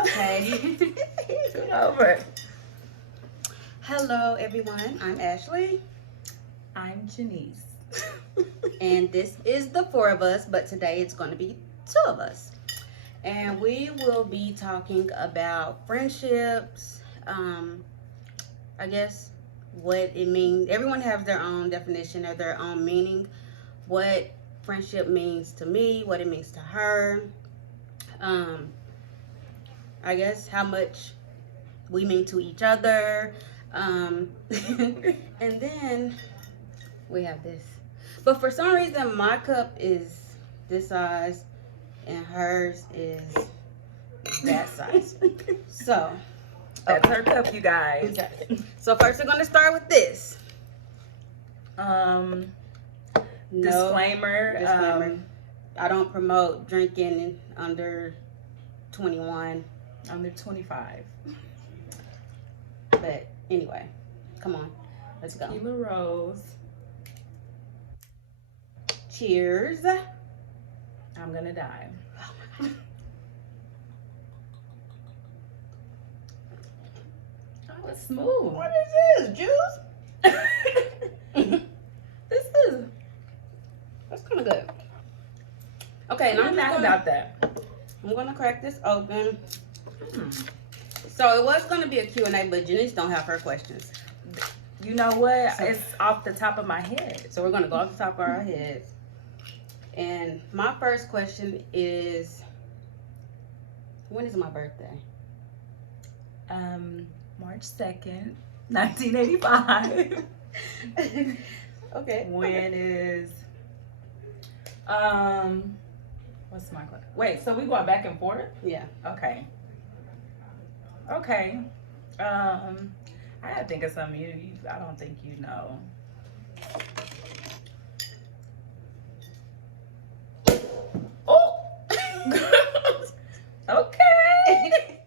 Okay. Over. Hello, everyone. I'm Ashley, I'm Janice. and this is the four of us, but today it's going to be two of us. And we will be talking about friendships, I guess what it means. Everyone has their own definition or their own meaning. What friendship means to me, what it means to her. Um, I guess how much we mean to each other. And then we have this. But for some reason, my cup is this size and hers is that size. So, That's her cup, you guys. okay. So first, we're gonna start with this. Um, No disclaimer. disclaimer. I don't promote drinking under 21. Under 25. But anyway, come on, let's go. Tequila Rose. Cheers. I'm gonna die. Oh my God. Oh, it's smooth. What is this? Juice? This is. That's kind of good. Okay, and I'm not about that. I'm gonna crack this open. Hmm. So it was gonna be a Q&A, but Janice don't have her questions. You know what? So- It's off the top of my head. So we're gonna go off the top of our heads. And my first question is, when is my birthday? March 2nd, 1985. Okay. When is what's my question? Wait, so we going back and forth? Yeah. Okay. I gotta think of something you I don't think you know. Oh. Okay.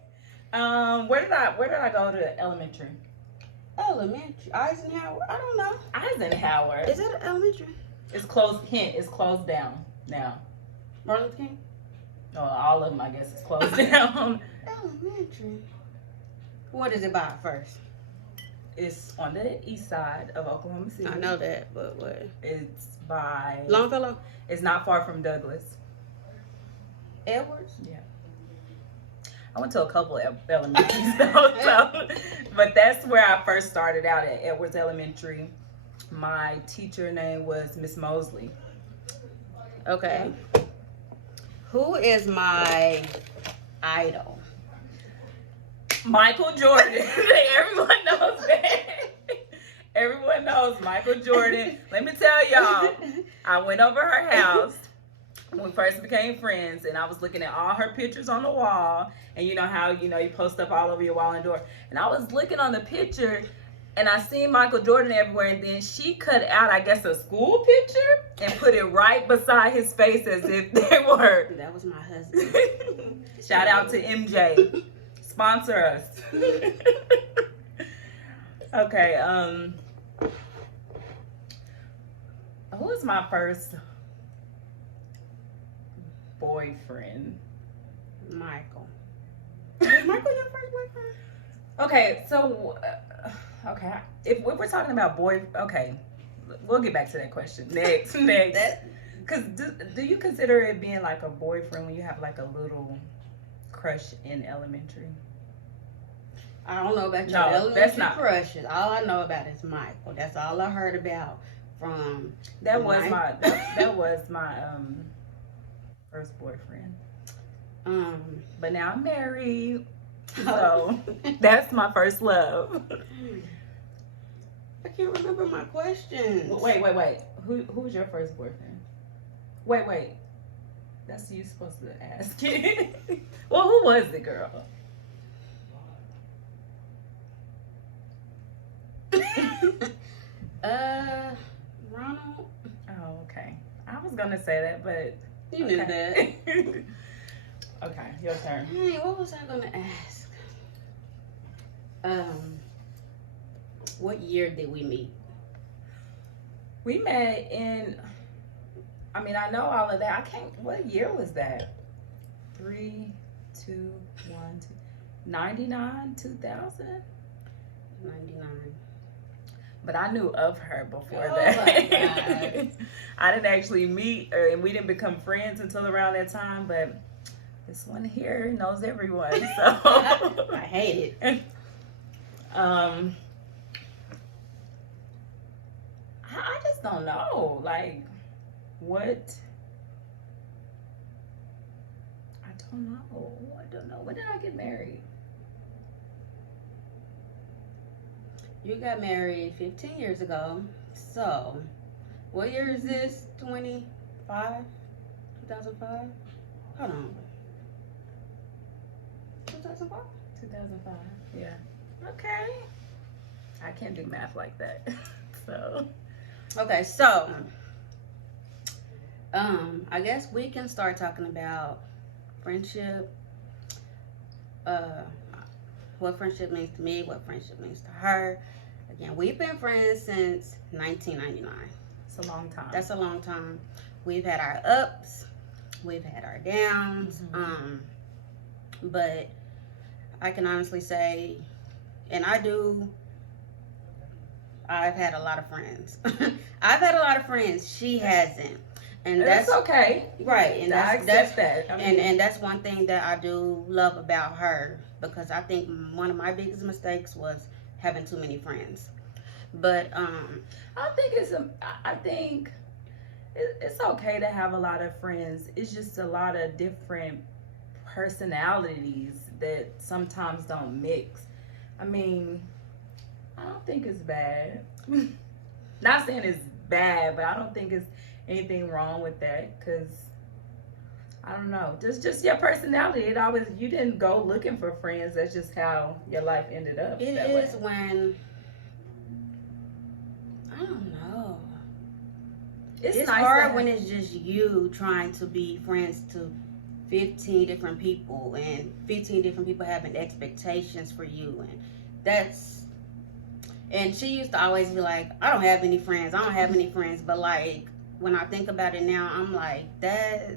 Where did I go to elementary? Elementary. Eisenhower. I don't know. Eisenhower. Is it elementary? It's closed. Hint. It's closed down now. Martin Luther King. No, all of them, I guess, is closed down. Elementary. What is it by first? It's on the east side of Oklahoma City. I know that, but what? It's by. Longfellow. It's not far from Douglas. Edwards. Yeah. I went to a couple of elementaries though, but that's where I first started out at Edwards Elementary. My teacher name was Miss Mosley. Okay. Who is my idol? Michael Jordan. Everyone knows that. Everyone knows Michael Jordan. Let me tell y'all, I went over her house when we first became friends, and I was looking at all her pictures on the wall, and you know how you post stuff all over your wall and door, and I was looking on the picture, and I seen Michael Jordan everywhere, and then she cut out, I guess, a school picture and put it right beside his face as if they were. That was my husband. Shout out to MJ. Sponsor us. Okay, who was my first boyfriend? Michael. Was Michael your first boyfriend? Okay, so okay, if we're talking about okay, we'll get back to that question next. Because do you consider it being like a boyfriend when you have like a little crush in elementary? I don't know about your No, elementary that's not. crushes. All I know about is Michael. That's all I heard about from. That was Mike. my that was my first boyfriend. But now I'm married, so that's my first love. I can't remember my questions. Wait. Who was your first boyfriend? Wait. That's you supposed to ask. Well, who was the girl? Ronald. Oh, okay. I was gonna say that, but You knew that. Okay, your turn. Hey, what was I gonna ask? What year did we meet? We met in. I mean, I know all of that. I can't. What year was that? 3, 2, 1, 2. 99, 2000. 99. But I knew of her before Oh that. my God. I didn't actually meet her, and we didn't become friends until around that time. But this one here knows everyone, so I hate it. I just don't know, like, what. I don't know. I don't know. When did I get married? You got married 15 years ago. So, what year is this? 25? 2005? Hold on. 2005? 2005. Yeah. Okay. I can't do math like that. So. Okay, so I guess we can start talking about friendship. What friendship means to me, what friendship means to her. Again, we've been friends since 1999. It's a long time. That's a long time. We've had our ups, we've had our downs. Mm-hmm. But I can honestly say, and I've had a lot of friends. I've had a lot of friends. She hasn't. And that's okay. Right. And I accept that. I mean, and that's one thing that I do love about her, because I think one of my biggest mistakes was having too many friends. But I think it's okay to have a lot of friends. It's just a lot of different personalities that sometimes don't mix. I mean, I don't think it's bad. Not saying it's bad, but I don't think it's anything wrong with that, because I don't know, just your personality. You didn't go looking for friends. That's just how your life ended up. It that is way. when, I don't know. It's It's nice hard when it's just you trying to be friends to 15 different people, and 15 different people having expectations for you, and she used to always be like, I don't have any friends, but like, when I think about it now, I'm like, that's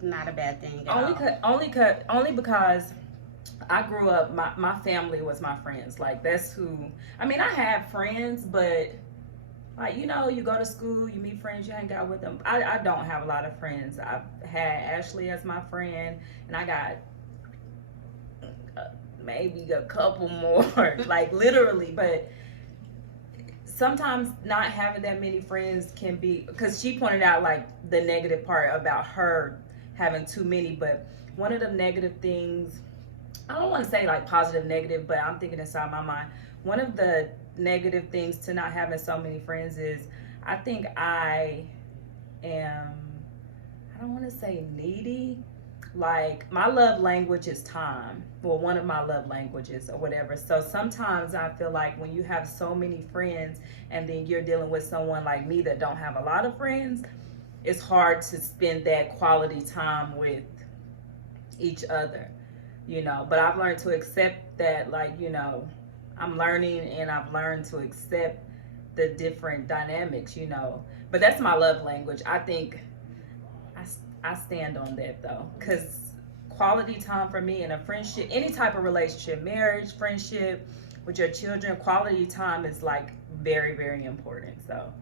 not a bad thing at all. Only because I grew up, my family was my friends. Like, that's who, I mean, I have friends, but like, you go to school, you meet friends, you hang out with them. I don't have a lot of friends. I've had Ashley as my friend, and I got maybe a couple more, like, literally. But sometimes not having that many friends can be, because she pointed out like the negative part about her having too many. But one of the negative things, I don't want to say like positive negative, but I'm thinking inside my mind, one of the negative things to not having so many friends is, I think I don't want to say needy. Like, my love language is time. Well, one of my love languages or whatever. So sometimes I feel like when you have so many friends and then you're dealing with someone like me that don't have a lot of friends, it's hard to spend that quality time with each other, But I've learned to accept that, like, I'm learning, and I've learned to accept the different dynamics, But that's my love language. I think I stand on that, though, because quality time for me in a friendship, any type of relationship, marriage, friendship, with your children, quality time is like very, very important. So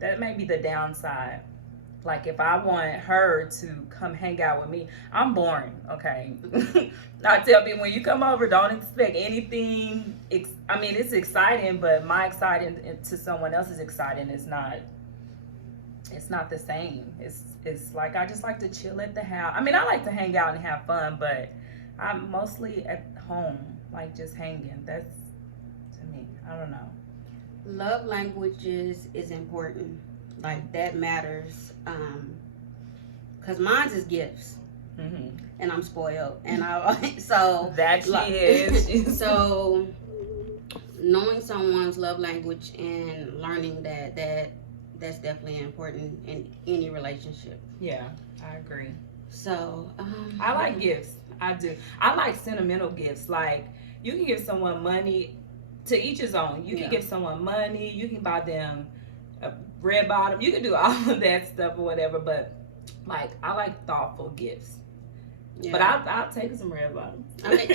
that may be the downside. Like, if I want her to come hang out with me, I'm boring, okay? I tell people, when you come over, don't expect anything. I mean, it's exciting, but my exciting to someone else's exciting is not. It's not the same. It's like, I just like to chill at the house. I mean, I like to hang out and have fun, but I'm mostly at home, like, just hanging. That's, to me, I don't know. Love languages is important. Like, that matters. Cause mine is gifts, and I'm spoiled, and so that she is. So knowing someone's love language and learning that's definitely important in any relationship. Yeah, I agree. So I like gifts. I do. I like sentimental gifts. Like, you can give someone money, to each his own. You can give someone money. You can buy them a red bottom. You can do all of that stuff or whatever. But like, I like thoughtful gifts. Yeah. But I'll take some red bottoms. I mean,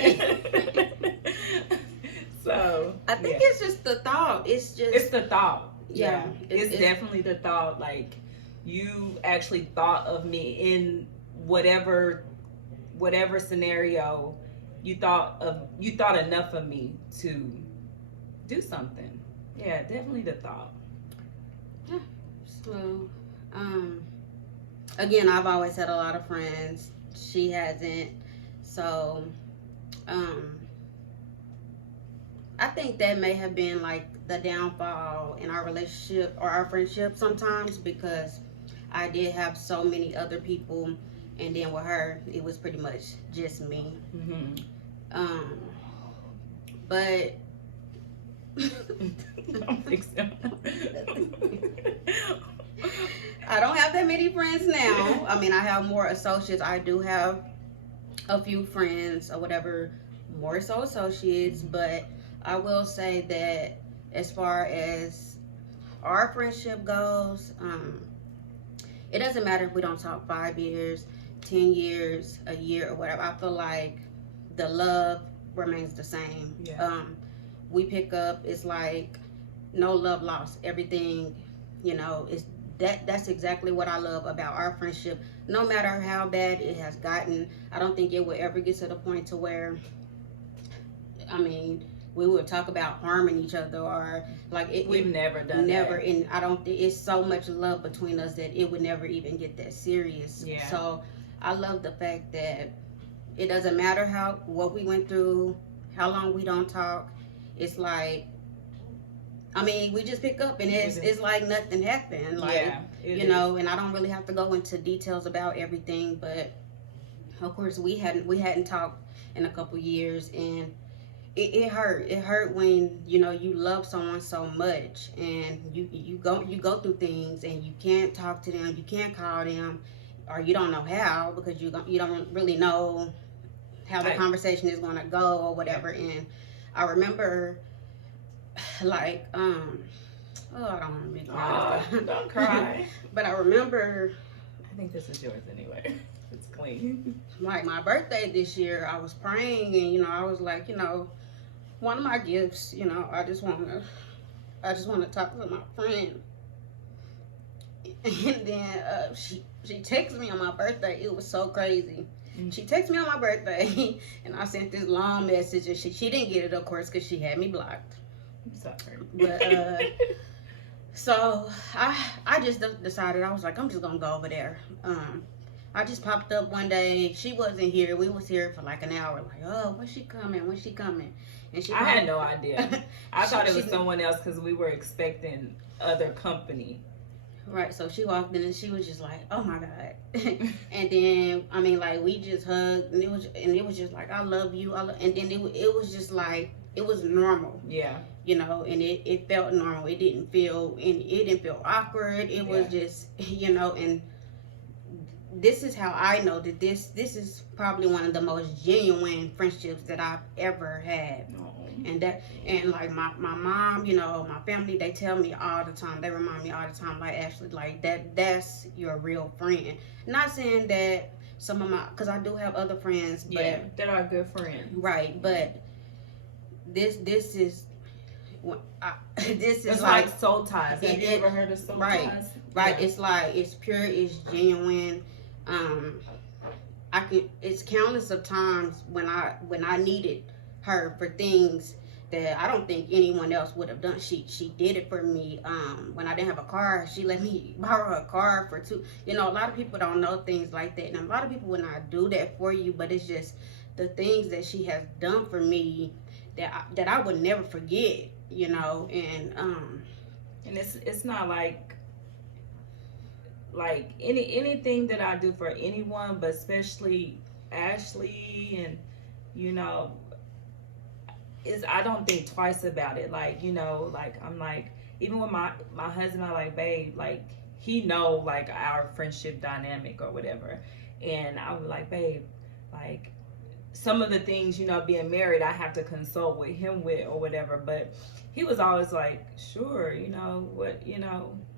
So I think it's just the thought. It's the thought. Yeah. It's definitely the thought. Like, you actually thought of me in whatever scenario. You thought enough of me to do something. Yeah, definitely the thought. Yeah. So, again, I've always had a lot of friends. She hasn't. So, I think that may have been like the downfall in our relationship or our friendship sometimes, because I did have so many other people, and then with her, it was pretty much just me. Mm-hmm. But I don't have that many friends now. I mean, I have more associates. I do have a few friends or whatever, more so associates, but I will say that as far as our friendship goes, it doesn't matter if we don't talk 5 years, 10 years, a year, or whatever. I feel like the love remains the same. Yeah. We pick up, it's like no love lost. Everything, is that's exactly what I love about our friendship. No matter how bad it has gotten, I don't think it will ever get to the point to where, I mean, we would talk about harming each other, or like we've never done never that. And I don't think it's so much love between us that it would never even get that serious. Yeah. So I love the fact that it doesn't matter what we went through, how long we don't talk. It's like, I mean, we just pick up and it's like nothing happened. Like, yeah, and I don't really have to go into details about everything, but of course we hadn't talked in a couple years, and it hurt. It hurt when you love someone so much, and you go through things, and you can't talk to them, you can't call them, or you don't know how, because you don't really know how the conversation is going to go or whatever. And I remember, like, I don't want to make don't cry. But I remember, I think this is yours anyway. It's clean. Like my birthday this year, I was praying, and I was like, one of my gifts, I just want to talk to my friend. And then she texted me on my birthday. It was so crazy. She texted me on my birthday, and I sent this long message, and she didn't get it, of course, because she had me blocked. I'm sorry. But so I just decided, I was like, I'm just gonna go over there. I just popped up one day. She wasn't here. We was here for like an hour. Like, oh, when's she coming? When's she coming? And I had no idea. I thought it was someone else because we were expecting other company. Right, so she walked in and she was just like, "Oh my God!" And then I mean, like, we just hugged, and it was just like, "I love you," and then it was just like, it was normal. Yeah. And it felt normal. It didn't feel awkward. It was just, and this is how I know that this is probably one of the most genuine friendships that I've ever had. And like my mom, my family, they tell me all the time, they remind me all the time, like, Ashley, like, that's your real friend. Not saying that some of because I do have other friends, but that are good friends, right? But this is it's like soul ties. Have you ever heard of soul ties? Right. Yeah. It's like, it's pure, it's genuine. It's countless of times when I needed her for things that I don't think anyone else would have done. She did it for me. When I didn't have a car, she let me borrow her car for two. A lot of people don't know things like that, and a lot of people would not do that for you. But it's just the things that she has done for me that I would never forget. And it's not like anything that I do for anyone, but especially Ashley, and I don't think twice about it. Like, I'm like, even with my husband, I like, babe, like, he know like our friendship dynamic or whatever, and I was like, babe, like, some of the things, being married, I have to consult with him with or whatever, but he was always like, sure, what,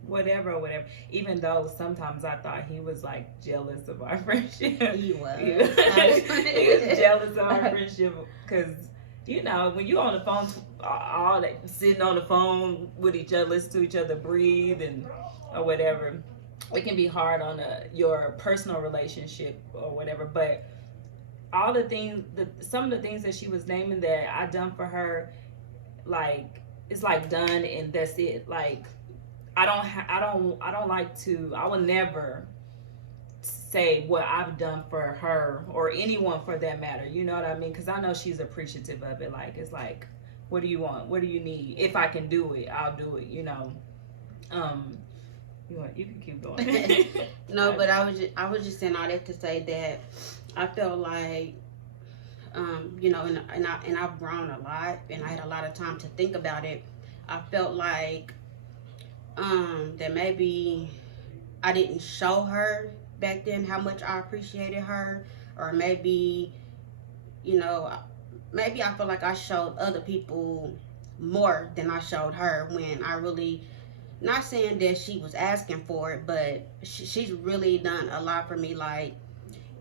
whatever or whatever. Even though sometimes I thought he was like jealous of our friendship. He was. He was jealous of our friendship because, you know, when you on the phone, all that sitting on the phone with each other, listen to each other breathe and or whatever, it can be hard on your personal relationship or whatever. But all the things, some of the things that she was naming that I done for her, like it's like done and that's it. Like I don't like to. I will never say what I've done for her or anyone for that matter. You know what I mean? Because I know she's appreciative of it. Like it's like, what do you want? What do you need? If I can do it, I'll do it. You know. You can keep going. No, but I was just saying all that to say that I felt like, you know, and I've grown a lot, and I had a lot of time to think about it. I felt like that maybe I didn't show her back then how much I appreciated her, or maybe, you know, maybe I feel like I showed other people more than I showed her when I really, not saying that she was asking for it, but she's really done a lot for me, like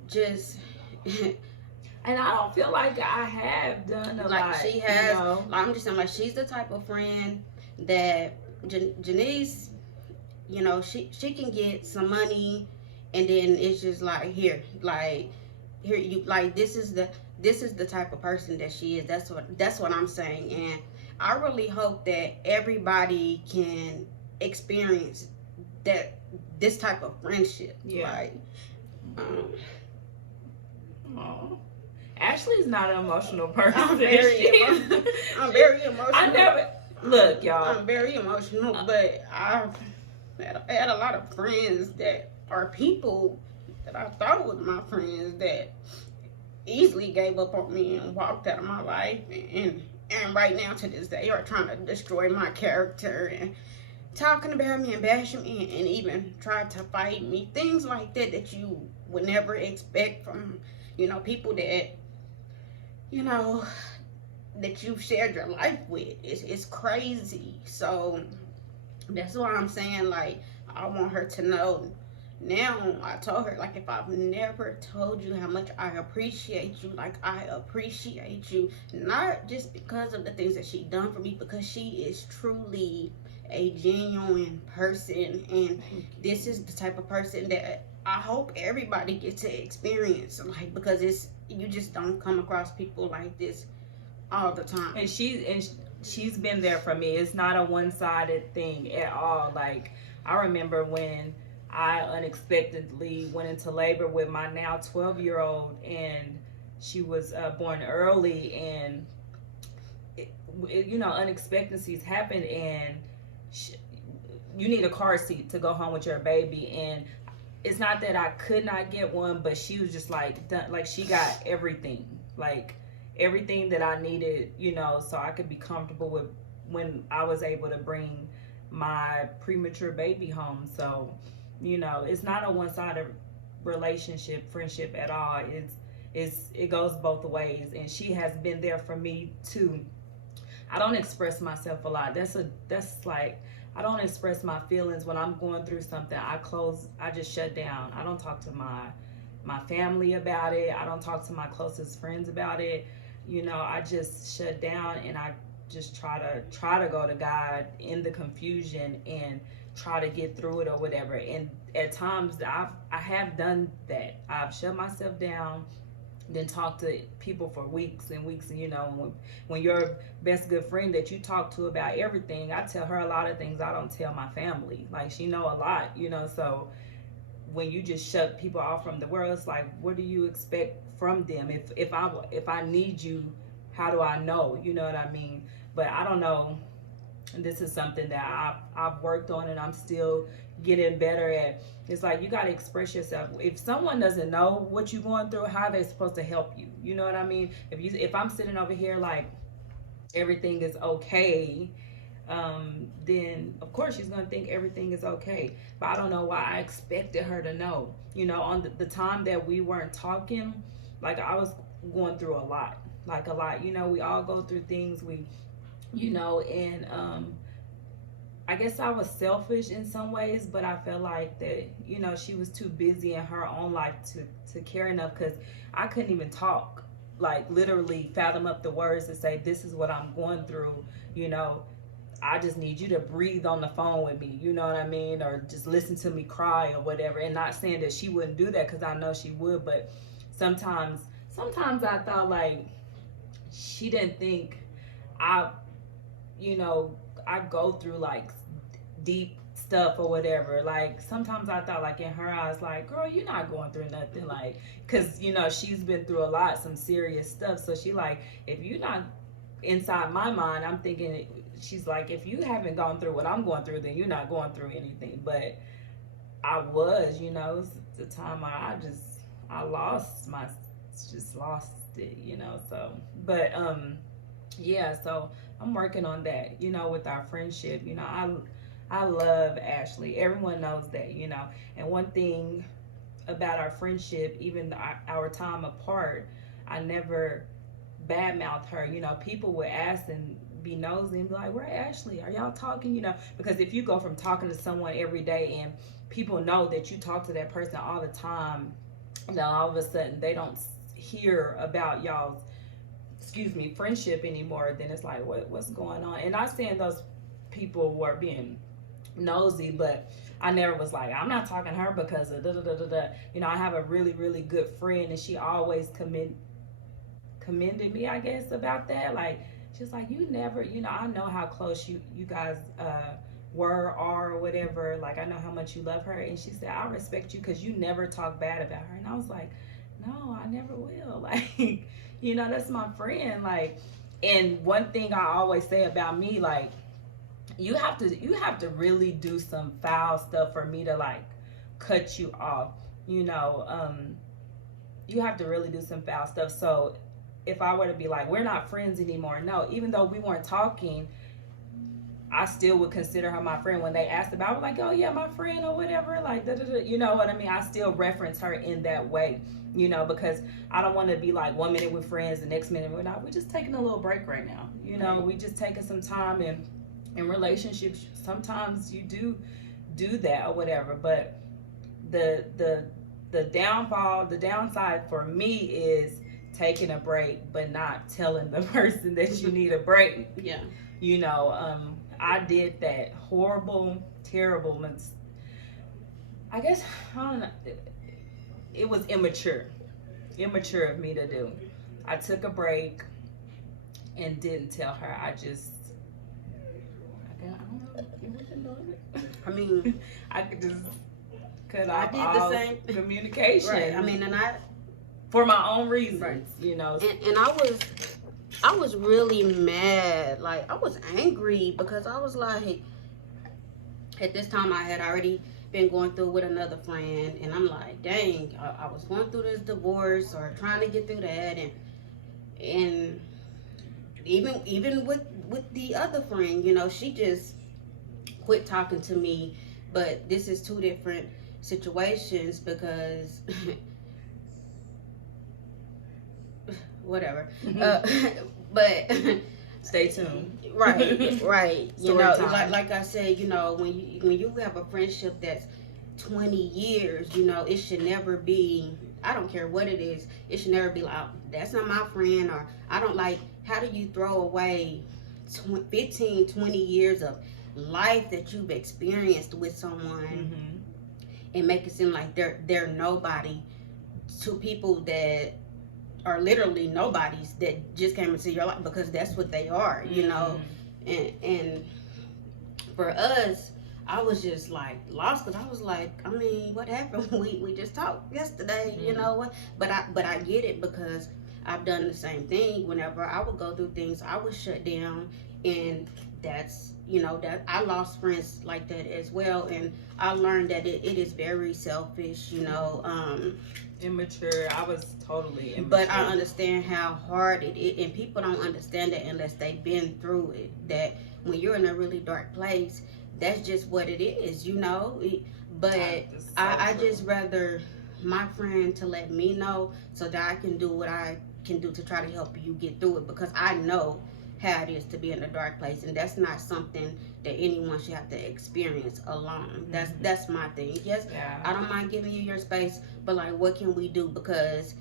just and I don't feel like I have done a like lot. she has, You know? like, I'm just saying, like, she's the type of friend that Janice, you know, she can get some money and then it's just like, here you, like, this is the type of person that she is. That's what I'm saying. And I really hope that everybody can experience this type of friendship. Yeah. Like, Ashley's not an emotional person. I'm very emotional. I never look, y'all. I'm very emotional, but I've had a lot of friends that are people that I thought was my friends that easily gave up on me and walked out of my life, and right now to this day are trying to destroy my character and talking about me and bashing me and even trying to fight me. Things like that you would never expect from, you know, people that, you know, that you've shared your life with. It's crazy. So that's why I'm saying, like, I want her to know. Now, I told her, like, if I've never told you how much I appreciate you, like, I appreciate you, not just because of the things that she done for me, because she is truly a genuine person, and this is the type of person that I hope everybody gets to experience, like, because you just don't come across people like this all the time. And she's been there for me. It's not a one-sided thing at all. Like, I remember when I unexpectedly went into labor with my now 12-year-old, and she was born early, and you know, unexpectancies happen, and you need a car seat to go home with your baby. And it's not that I could not get one, but she was just like done, like she got everything, like everything that I needed, you know, so I could be comfortable with when I was able to bring my premature baby home. So, you know, it's not a one-sided relationship, friendship at all. It goes both ways, and she has been there for me too. I don't express myself a lot. That's like, I don't express my feelings when I'm going through something. I just shut down. I don't talk to my family about it. I don't talk to my closest friends about it. You know, I just shut down, and I just try to go to God in the confusion and try to get through it or whatever. And at times I have done that. I've shut myself down, then talk to people for weeks and weeks. And you know, when your best good friend that you talk to about everything, I tell her a lot of things I don't tell my family. Like, she know a lot, you know. So when you just shut people off from the world, it's like, what do you expect from them? If I need you, how do I know? You know what I mean? But I don't know. This is something that I've worked on, and I'm still getting better at. It's like, you got to express yourself. If someone doesn't know what you're going through, how are they supposed to help you? You know what I mean? If I'm sitting over here like everything is okay, then of course she's gonna think everything is okay. But I don't know why I expected her to know. You know, on the time that we weren't talking, like, I was going through a lot. You know, we all go through things. You know, and I guess I was selfish in some ways, but I felt like that, you know, she was too busy in her own life to care enough, because I couldn't even talk, like literally fathom up the words to say, this is what I'm going through, you know. I just need you to breathe on the phone with me, you know what I mean? Or just listen to me cry or whatever. And not saying that she wouldn't do that, because I know she would, but sometimes I thought like she didn't think I, you know, I go through like deep stuff or whatever. Like sometimes I thought like in her eyes, like, girl, you're not going through nothing, like, because you know she's been through a lot, some serious stuff. So she like, if you're not, inside my mind I'm thinking, she's like, if you haven't gone through what I'm going through, then you're not going through anything. But I was, you know, it was the time I lost my, just lost it, you know. So but yeah, so I'm working on that, you know, with our friendship. You know, I love Ashley. Everyone knows that, you know. And one thing about our friendship, even our time apart, I never badmouth her. You know, people would ask and be nosy and be like, "Where Ashley? Are y'all talking?" You know, because if you go from talking to someone every day and people know that you talk to that person all the time, and then all of a sudden they don't hear about y'all's, excuse me, friendship anymore, then it's like, what's going on? And not saying those people were being nosy, but I never was like, I'm not talking to her because of da da da da da. You know, I have a really, really good friend, and she always commended me, I guess, about that. Like, she's like, you never, you know, I know how close you guys were, are, or whatever. Like, I know how much you love her. And she said, I respect you because you never talk bad about her. And I was like, no, I never will. Like, you know, that's my friend. Like, and one thing I always say about me, like, you have to really do some foul stuff for me to like cut you off. You know, you have to really do some foul stuff. So if I were to be like, we're not friends anymore, no, even though we weren't talking, I still would consider her my friend. When they asked about, I was like, oh yeah, my friend or whatever, like da, da, da, you know what I mean? I still reference her in that way, you know, because I don't want to be like 1 minute with friends, the next minute we're not. We're just taking a little break right now, you know. We just taking some time. And in relationships, sometimes you do that or whatever. But the downfall, the downside for me is taking a break but not telling the person that you need a break. Yeah. You know, I did that horrible, terrible, I guess, I don't know, it was immature of me to do. I took a break and didn't tell her. I don't know, it wasn't doing it. I mean, I could just cut off did all the same communication. Right. I mean, and for my own reasons, right. You know. And I was really mad. Like, I was angry because I was like, at this time I had already been going through with another friend, and I'm like, dang, I was going through this divorce or trying to get through that, and even with the other friend, you know, she just quit talking to me. But this is two different situations because whatever. But stay tuned. Right. You Story know, time. like I said, you know, when you have a friendship that's 20 years, you know, it should never be, I don't care what it is, it should never be like, oh, that's not my friend, or I don't like, how do you throw away 15, 20 years of life that you've experienced with someone and make it seem like they're nobody to people that are literally nobodies that just came into your life, because that's what they are, you know. And for us, I was just like lost, because I was like, I mean, what happened? We just talked yesterday, you know what? But I get it, because I've done the same thing. Whenever I would go through things, I would shut down, and that's, you know, that I lost friends like that as well. And I learned that it is very selfish, you know. Immature. I was totally immature. But I understand how hard it is, and people don't understand that unless they've been through it, that when you're in a really dark place, that's just what it is, you know. But I just rather my friend to let me know so that I can do what I can do to try to help you get through it, because I know how it is to be in a dark place, and that's not something that anyone should have to experience alone. That's my thing. Yes, I don't mind giving you your space, but like, what can we do? Because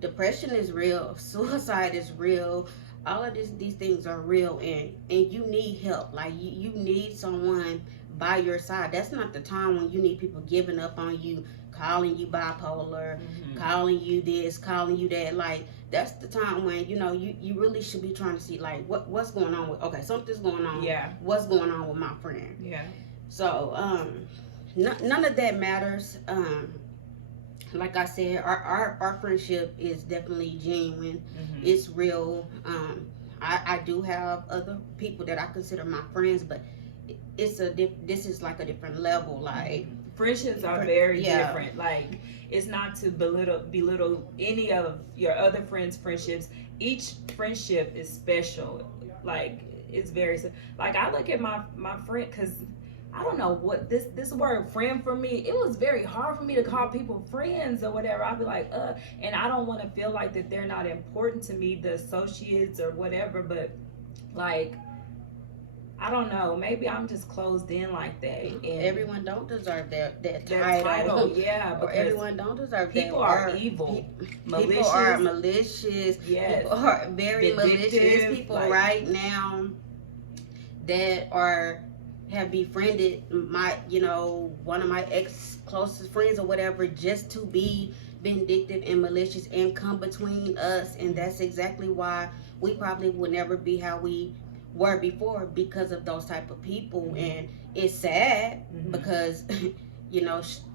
depression is real, suicide is real, all of these things are real, and you need help. Like, you need someone by your side. That's not the time when you need people giving up on you, calling you bipolar, calling you this, calling you that. Like, that's the time when you really should be trying to see, like, what's going on with, okay, something's going on, what's going on with my friend. So none of that matters. Like I said, our friendship is definitely genuine. It's real. I do have other people that I consider my friends, but this is like a different level. Like, friendships are very different. Like, it's not to belittle any of your other friends' friendships. Each friendship is special. Like, it's very, like, I look at my friend, because I don't know what this word friend for me, it was very hard for me to call people friends or whatever. I'd be like, and I don't want to feel like that they're not important to me, the associates or whatever, but like, I don't know, maybe I'm just closed in like that. And everyone don't deserve that title. Yeah, or everyone don't deserve people that. Are evil. Malicious. People are malicious. Yes. People are very malicious. People like, right now that have befriended one of my ex closest friends or whatever, just to be vindictive and malicious and come between us. And that's exactly why we probably will never be how we were before, because of those type of people. And it's sad because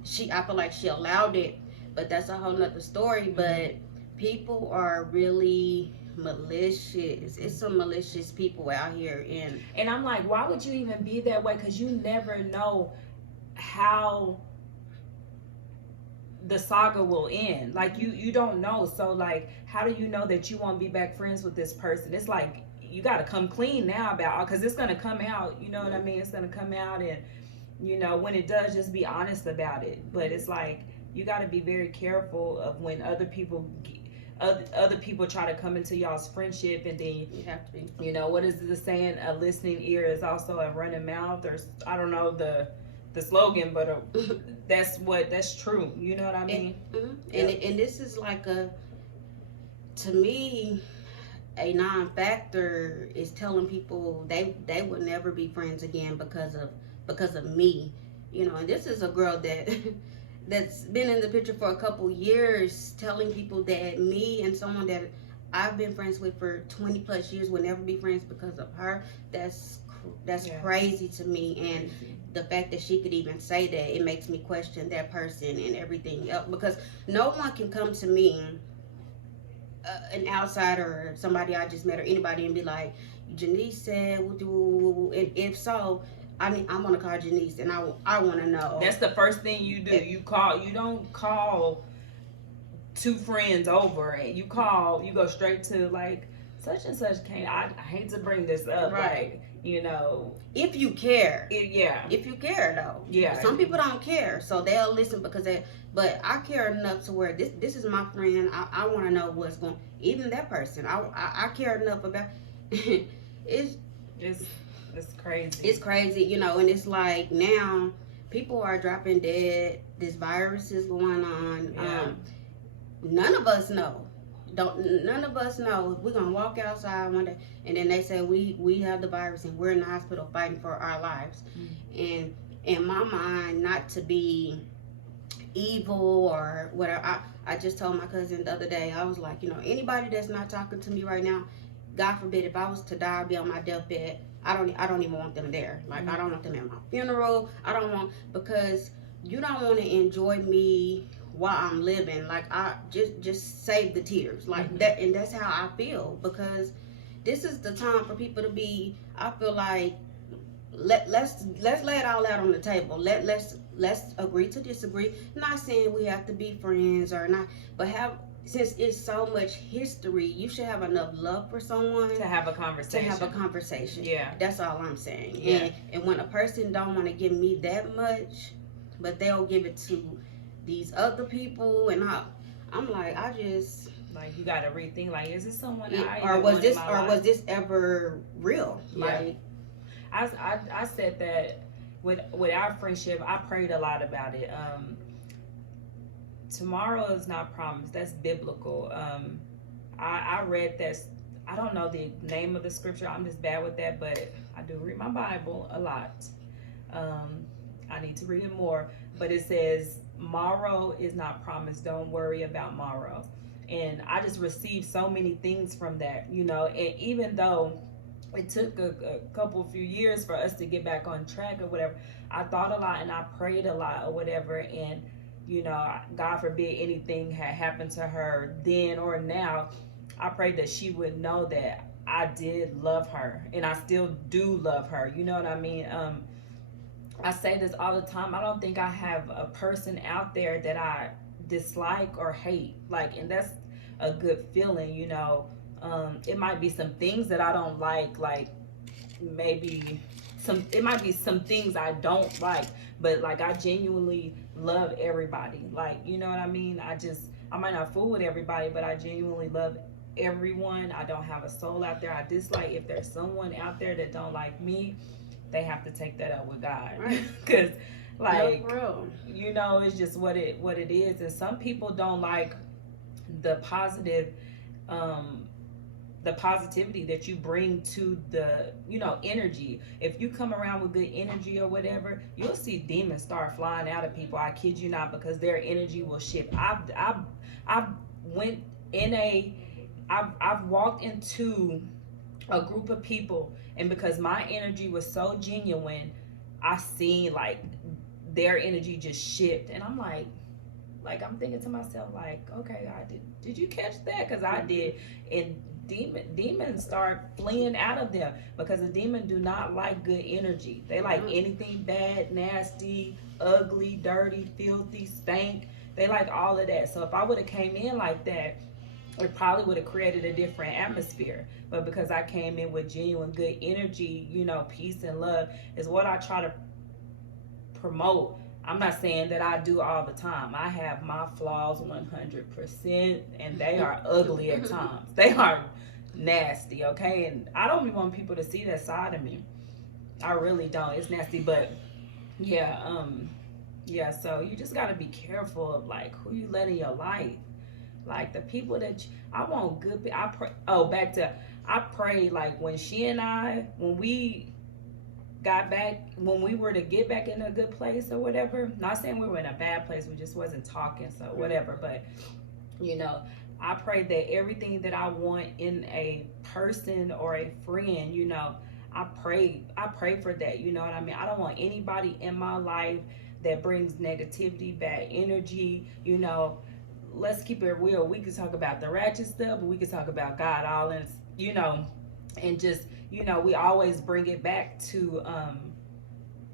she I feel like she allowed it, but that's a whole nother story. But people are really malicious. It's some malicious people out here, and I'm like, why would you even be that way? Because you never know how the saga will end. Like, you don't know. So like, how do you know that you won't be back friends with this person? It's like, you got to come clean now about, because it's going to come out, you know what I mean? It's going to come out, and when it does, just be honest about it. But it's like, you got to be very careful of when other people try to come into y'all's friendship, and then you have to be, what is the saying, a listening ear is also a running mouth, or I don't know the slogan, but that's true, you know what I mean? And this is like to me, a non-factor is telling people they would never be friends again because of me, and this is a girl that's been in the picture for a couple years, telling people that me and someone that I've been friends with for 20 plus years would never be friends because of her. That's crazy to me. And the fact that she could even say that, it makes me question that person and everything else, because no one can come to me, an outsider or somebody I just met or anybody, and be like, Janice said, and if so, I'm gonna call Janice, and I want to know. That's the first thing you do. You don't call two friends over, and you go straight to, like, such and such came. I hate to bring this up, right? Like, if you care, if you care though, yeah. Some people don't care, so they'll listen because but I care enough to where this is my friend. I want to know what's going. Even that person, I care enough about. It's crazy. It's crazy, and it's like, now people are dropping dead. This virus is going on. Yeah. None of us know. None of us know. We're gonna walk outside one day, and then they say we have the virus and we're in the hospital fighting for our lives. And in my mind, not to be evil or whatever, I just told my cousin the other day, I was like, anybody that's not talking to me right now, God forbid, if I was to die, I'd be on my deathbed, I don't even want them there. Like, I don't want them at my funeral. I don't want, because you don't want to enjoy me while I'm living. Like, I just save the tears, like that. And that's how I feel, because this is the time for people to be, I feel like, let's lay it all out on the table. Let's agree to disagree. Not saying we have to be friends or not, but since it's so much history, you should have enough love for someone to have a conversation. Yeah, that's all I'm saying. Yeah. And when a person don't want to give me that much, but they'll give it to these other people, and I'm like, Like, you got to rethink, like, is this someone or was this ever real? Yeah. Like, I said that with our friendship, I prayed a lot about it. Tomorrow is not promised. That's biblical. I read that. I don't know the name of the scripture. I'm just bad with that, but I do read my Bible a lot. I need to read it more, but it says tomorrow is not promised. Don't worry about tomorrow. And I just received so many things from that, you know. And even though it took a few years for us to get back on track or whatever, I thought a lot and I prayed a lot or whatever. And you know, God forbid anything had happened to her then or now, I prayed that she would know that I did love her and I still do love her. You know what I mean? I say this all the time. I don't think I have a person out there that I dislike or hate. Like, and that's a good feeling, you know. It might be some things that I don't like maybe it might be some things I don't like, but like I genuinely love everybody. Like, you know what I mean? I might not fool with everybody, but I genuinely love everyone. I don't have a soul out there I dislike. If there's someone out there that don't like me, they have to take that up with God. Right. Cause like, no, you know, it's just what it is. And some people don't like the positivity that you bring to the, you know, energy. If you come around with good energy or whatever, you'll see demons start flying out of people. I kid you not, because their energy will shift. I've walked into a group of people, and because my energy was so genuine, I seen like their energy just shift, and I'm like I'm thinking to myself, like, okay, did you catch that? Because I did. And demons start fleeing out of them, because a demon do not like good energy. They like anything bad, nasty, ugly, dirty, filthy, stank. They like all of that. So if I would have came in like that, it probably would have created a different atmosphere. But because I came in with genuine good energy, you know, peace and love is what I try to promote. I'm not saying that I do all the time. I have my flaws 100%, and they are ugly at times. They are nasty, okay? And I don't even want people to see that side of me. I really don't. It's nasty, but yeah, so you just got to be careful of like who you let in your life. Like the people that I want good. I pray. Oh, I prayed like when we were to get back in a good place or whatever. Not saying we were in a bad place, we just wasn't talking, so whatever. But you know, I pray that everything that I want in a person or a friend, you know, I pray for that. You know what I mean? I don't want anybody in my life that brings negativity, bad energy. You know, let's keep it real. We could talk about the ratchet stuff, but we could talk about God all in, you know, and just, you know, we always bring it back to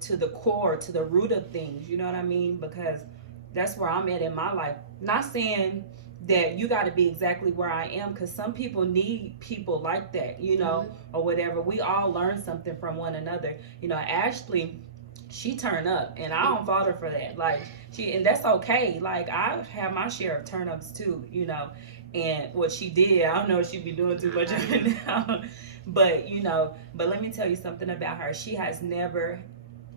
the core, to the root of things. You know what I mean? Because that's where I'm at in my life. Not saying that you got to be exactly where I am, because some people need people like that, you know, or whatever. We all learn something from one another. You know, Ashley, she turned up, and I don't fault her for that. Like, and that's okay. Like, I have my share of turn ups too, you know. And what she did, I don't know if she'd be doing too much of it now. But, you know, let me tell you something about her. She has never,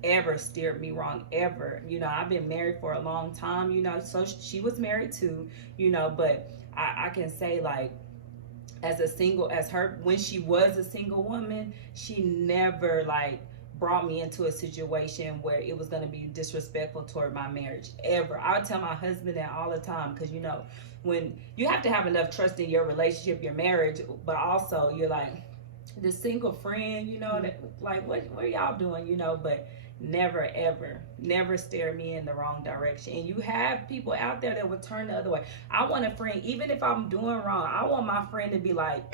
ever steered me wrong, ever. You know, I've been married for a long time, you know, so she was married too, you know, but I can say, like, when she was a single woman, she never, like, brought me into a situation where it was going to be disrespectful toward my marriage, ever. I would tell my husband that all the time, because, you know, when you have to have enough trust in your relationship, your marriage, but also you're like the single friend, you know, that, like, what are y'all doing, you know? But never, ever, never steer me in the wrong direction. And you have people out there that will turn the other way. I want a friend, even if I'm doing wrong, I want my friend to be like,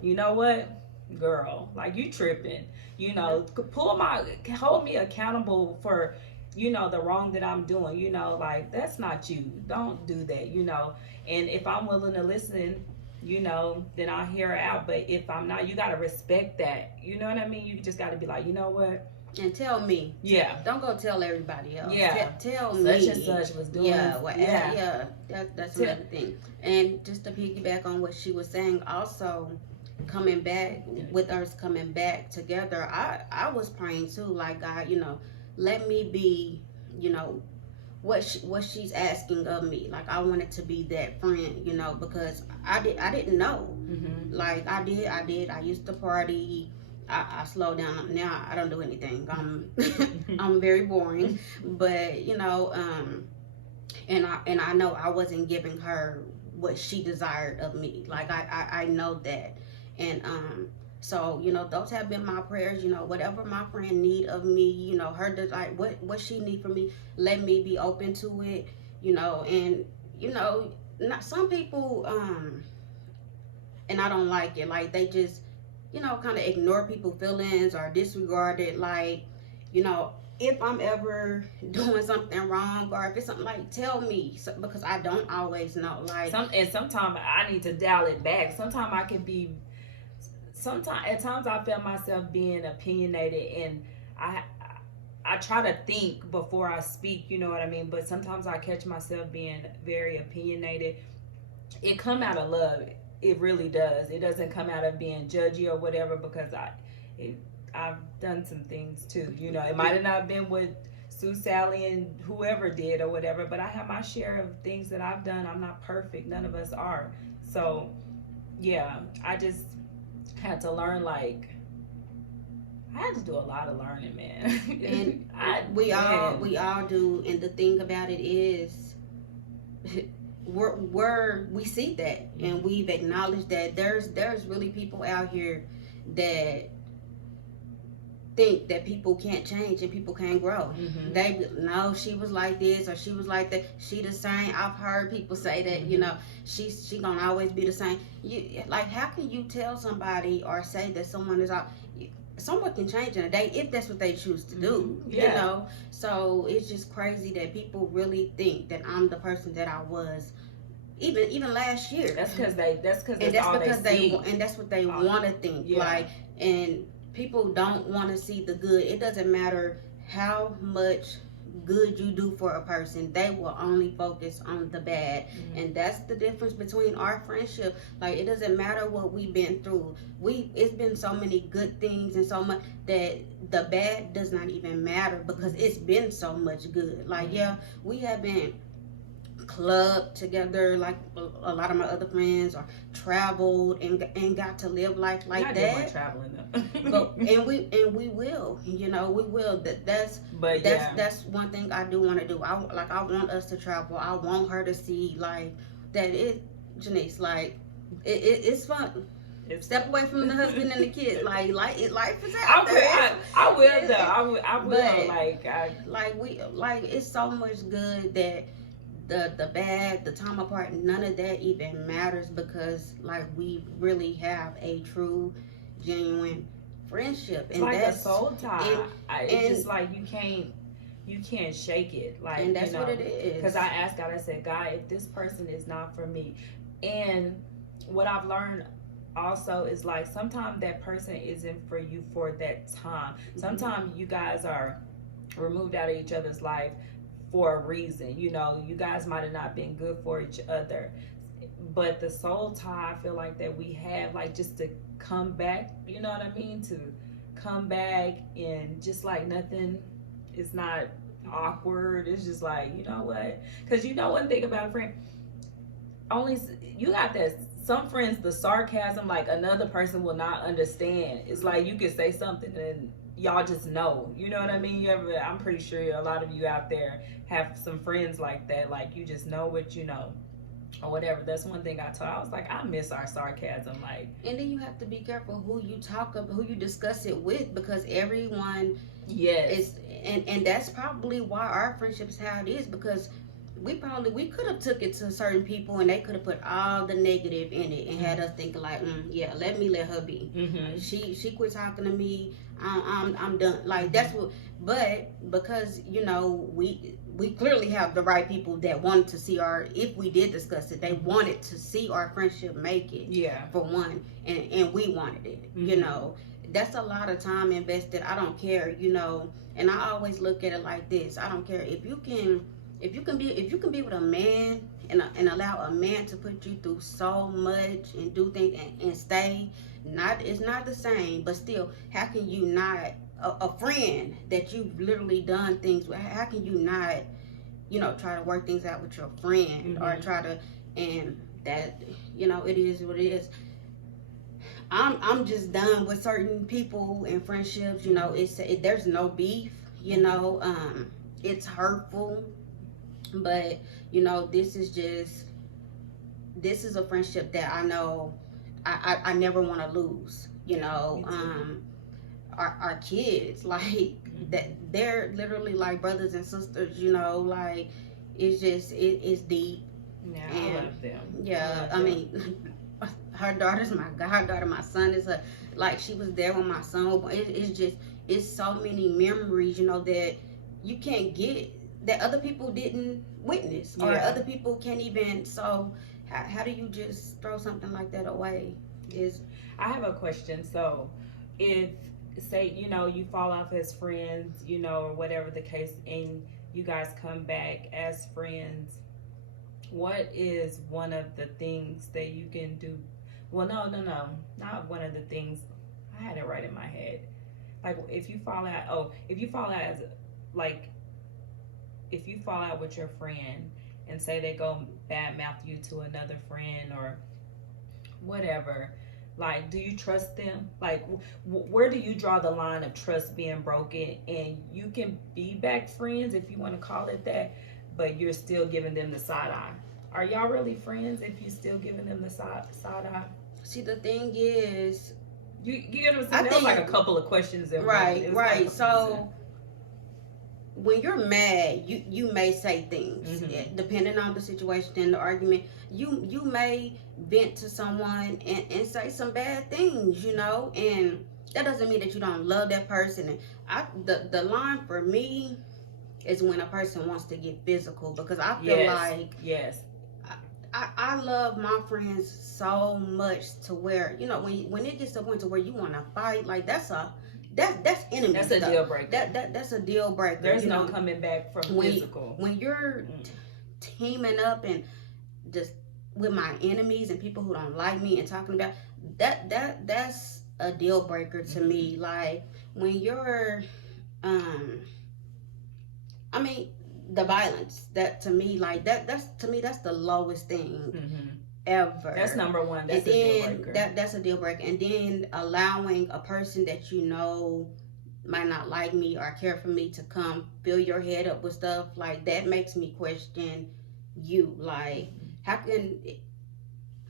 you know what, girl, like, you tripping, you know, hold me accountable for, you know, the wrong that I'm doing, you know, like, that's not you. Don't do that, you know. And if I'm willing to listen, you know, then I'll hear her out. But if I'm not, you got to respect that. You know what I mean? You just got to be like, you know what? and tell me. Yeah. Don't go tell everybody else. Yeah. Tell such me. and such was doing. Yeah. Well, yeah. yeah. That's another thing. And just to piggyback on what she was saying, also coming back with us coming back together, I was praying too, like, God, let me be, you know, what she's asking of me. Like, I wanted to be that friend, because I didn't know. Mm-hmm. Like, I used to party. I slowed down now. I don't do anything. I'm very boring, but and I know I wasn't giving her what she desired of me. Like, I know that. And so those have been my prayers. Whatever my friend need of me, her desire, what she need from me, let me be open to it. And not some people, and I don't like it, like they just kind of ignore people's feelings or disregard it. Like, if I'm ever doing something wrong, or if it's something, like, tell me, because I don't always know. Like, sometimes I need to dial it back. Sometimes I can be. Sometimes at times I feel myself being opinionated, and I try to think before I speak. You know what I mean? But sometimes I catch myself being very opinionated. It come out of love. It really does. It doesn't come out of being judgy or whatever, because I've done some things too. It might have not been what Sue, Sally, and whoever did or whatever, but I have my share of things that I've done. I'm not perfect. None of us are. So, yeah, I just had to learn. Like, I had to do a lot of learning, man. And we all do. And the thing about it is, we see that, and we've acknowledged that there's really people out here that think that people can't change and people can't grow. Mm-hmm. They no, she was like this or she was like that. She the same. I've heard people say that. Mm-hmm. She gonna always be the same. Like, how can you tell somebody or say that someone is out? Someone can change in a day if that's what they choose to do. Yeah. So it's just crazy that people really think that I'm the person that I was even last year. That's because that's all because they see. And that's what they want to think. Yeah. Like, and people don't want to see the good. It doesn't matter how much good you do for a person, they will only focus on the bad. Mm-hmm. And that's the difference between our friendship. Like, it doesn't matter what we've been through. It's been so many good things and so much that the bad does not even matter, because it's been so much good. Like, yeah, we have been clubbed together like a lot of my other friends, or traveled and got to live life like that. Traveling though. and we will, we will. That's one thing I do want to do. I want us to travel. I want her to see, like, that Janice, like, it's fun. Step away from the husband and the kids. Like life is out there. I will though. I will. But, it's so much good that the bad, the time apart, none of that even matters, because, like, we really have a true, genuine friendship. It's and like that's a soul tie. It's just like you can't shake it. Like, and that's what it is. Because I asked God, I said, God, if this person is not for me, and what I've learned also is, like, sometimes that person isn't for you for that time. Sometimes you guys are removed out of each other's life for a reason. You guys might have not been good for each other, but the soul tie, I feel like, that we have, like, just to come back, you know what I mean, to come back, and just like nothing, it's not awkward. It's just like, you know what, because one thing about a friend, only you got that. Some friends, the sarcasm, like, another person will not understand. It's like you could say something and y'all just know. You know what I mean? I'm pretty sure a lot of you out there have some friends like that. Like, you just know what you know, or whatever. That's one thing I was like, I miss our sarcasm. Like, and then you have to be careful who you talk about, who you discuss it with, because everyone is, and that's probably why our friendship is how it is, because we could have took it to certain people and they could have put all the negative in it and had us thinking like, let her be. She quit talking to me. I'm done. Like, that's what. But because we clearly have the right people that wanted to see if we did discuss it, they wanted to see our friendship make it. Yeah. For one, and we wanted it. that's a lot of time invested. I don't care, and I always look at it like this. I don't care if you can be with a man and allow a man to put you through so much and do things and stay. Not It's not the same, but still, how can you not a friend that you've literally done things with? How can you not try to work things out with your friend or try to and that it is what it is. I'm just done with certain people and friendships. There's no beef. It's hurtful, but this is a friendship that I know I never want to lose. Our kids like that, they're literally like brothers and sisters. Like it's deep. Yeah, And I love them. yeah, I love them. mean, her daughter's my goddaughter. My son is like she was there when my son was born. It's so many memories, that you can't get that other people didn't witness or Yeah. other people can't even. So how do you just throw something like that away? Is I have a question. So, if say you fall off as friends, or whatever the case, and you guys come back as friends, what is one of the things that you can do? Well, no, not one of the things. I had it right in my head. Like if you fall out as like if you fall out with your friend and say they go badmouth you to another friend or whatever, like, do you trust them? Like, where do you draw the line of trust being broken? And you can be back friends if you want to call it that, but you're still giving them the side eye. Are y'all really friends if you still giving them the side eye? See, the thing is, You get what I'm I saying? There was like a think couple of questions in one. right, It was kind right. of confusing. So when you're mad, you may say things. Depending on the situation and the argument. You may vent to someone and say some bad things, and that doesn't mean that you don't love that person. And the line for me is when a person wants to get physical, because I feel like Yes. I love my friends so much to where when it gets to a point to where you want to fight, like that's enemy That's a stuff. deal breaker. That's a deal breaker. There's no coming back from physical. When you're teaming up and just with my enemies and people who don't like me and talking about that's a deal breaker to me. Like when you're I mean, the violence, that to me, like that's the lowest thing ever. That's number one. That's and a deal then breaker. that's a deal breaker. And then allowing a person that might not like me or care for me to come fill your head up with stuff like that makes me question you. Like, how can,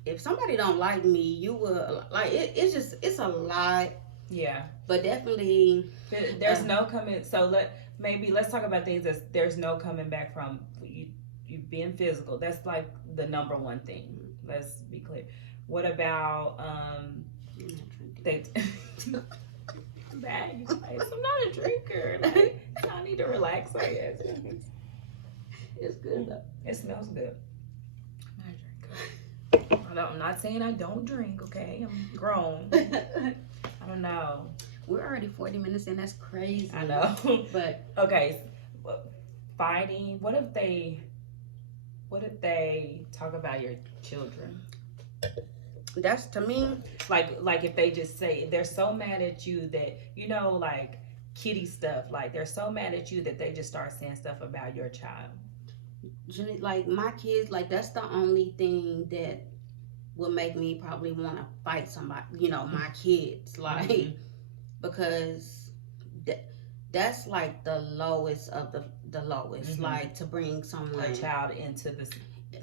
if somebody don't like me, you will like it's a lot. Yeah. But definitely there's no coming. So let's talk about things that there's no coming back from. You being physical. That's like the number one thing. Let's be clear. What about they bad? I'm not a drinker. Like, I need to relax. I guess. it's good though. It smells good. I'm not a drinker. I'm not saying I don't drink. Okay, I'm grown. I don't know. We're already 40 minutes in. That's crazy. I know. But okay, fighting. What if they talk about your children? That's, to me, like if they just say they're so mad at you that like kitty stuff. Like they're so mad at you that they just start saying stuff about your child. like my kids, like that's the only thing that would make me probably want to fight somebody. My kids, like because that's like the lowest of the lowest. Like to bring someone, a child into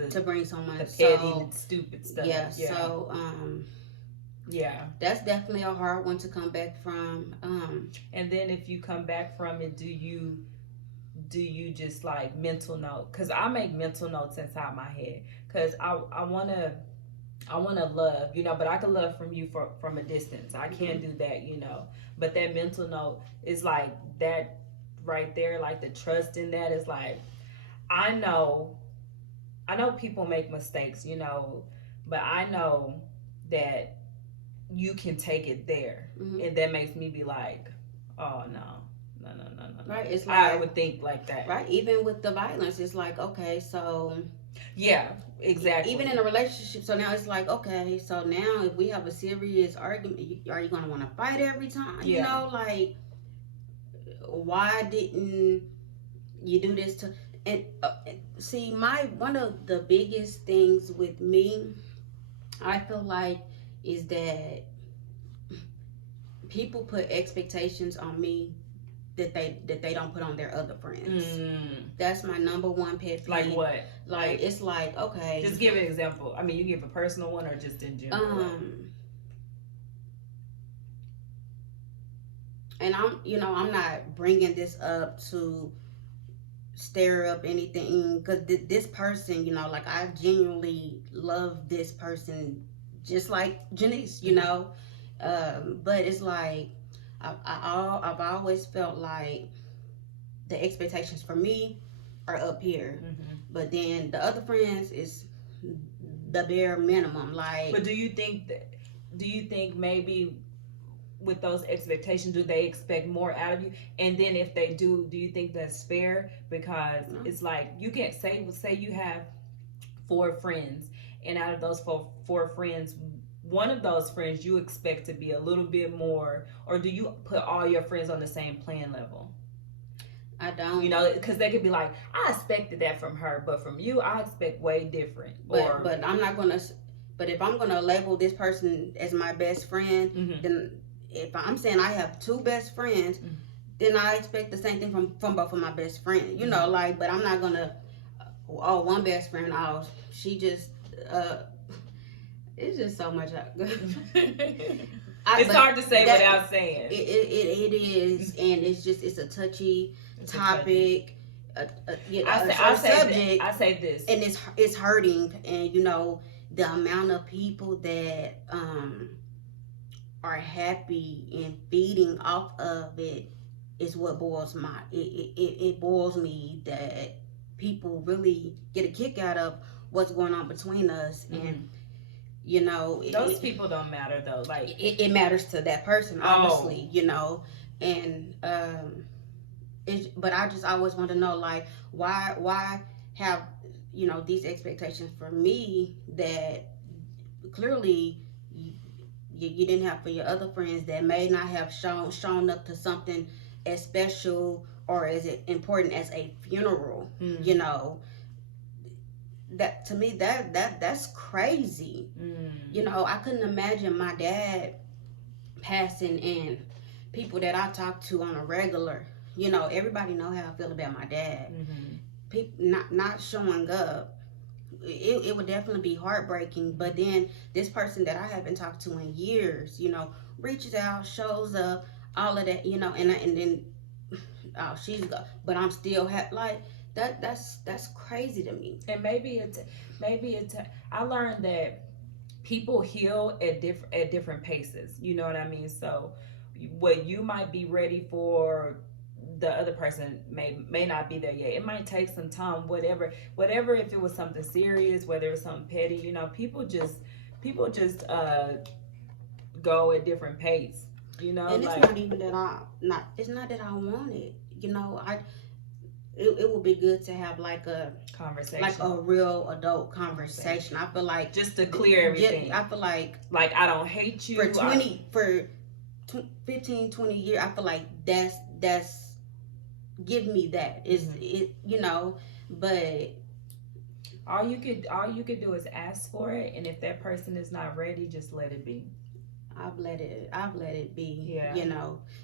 to bring someone the petty stupid stuff. Yeah. So yeah, that's definitely a hard one to come back from. And then if you come back from it, do you just like mental note? Because I make mental notes inside my head because I want to love, but I can love from you from a distance. I can't do that, but that mental note is like that right there. Like the trust in that is like, I know people make mistakes, but I know that you can take it there, and that makes me be like, oh no. Right, it's like, I would think like that. Right, even with the violence, it's like, okay, so yeah, exactly. Even in a relationship, so now it's like, okay, so now if we have a serious argument, are you gonna want to fight every time? Yeah. You know, like, why didn't you do this to? And see, one of the biggest things with me, I feel like, is that people put expectations on me that they don't put on their other friends. That's my number one pet peeve. Like what? Like it's like, okay. Just give an example. I mean, you give a personal one or just in general. And I'm not bringing this up to stir up anything, because this person, like, I genuinely love this person just like Janice, but it's like I've always felt like the expectations for me are up here, but then the other friends is the bare minimum. Like, but do you think maybe with those expectations, do they expect more out of you? And then if they do you think that's fair? Because it's like, you can't say you have 4 friends, and out of those four friends, one of those friends you expect to be a little bit more, or do you put all your friends on the same playing level? I don't. Because they could be like, I expected that from her, but from you, I expect way different. But I'm not gonna. But if I'm gonna label this person as my best friend, then if I'm saying I have 2 best friends, then I expect the same thing from both of my best friends. Like, but I'm not gonna. One best friend. She just. It's just so much. It's hard to say without saying. It is, and it's a touchy topic. I say this, and it's hurting, and the amount of people that are happy and feeding off of it is what boils it boils me, that people really get a kick out of what's going on between us. And those people don't matter though. Like, it matters to that person, obviously. And but I just always want to know, like, why have these expectations for me that clearly you didn't have for your other friends, that may not have shown up to something as special or as important as a funeral. That, to me, that's crazy. I couldn't imagine my dad passing and people that I talk to on a regular, everybody know how I feel about my dad. People not showing up. It would definitely be heartbreaking. But then this person that I haven't talked to in years, reaches out, shows up, all of that, and then she's gone, but I'm still like. That's crazy to me. And maybe it's I learned that people heal at different paces. You know what I mean? So what you might be ready for, the other person may not be there yet. It might take some time, whatever. If it was something serious, whether it's something petty, people just go at different pace. And it's not even that it's not that I want it. It would be good to have like a conversation, like a real adult conversation. I feel like, just to clear everything. I feel like I don't hate you for 15, 20 years. I feel like that's give me that. But all you could do is ask for it, and if that person is not ready, just let it be. I've let it be. Yeah.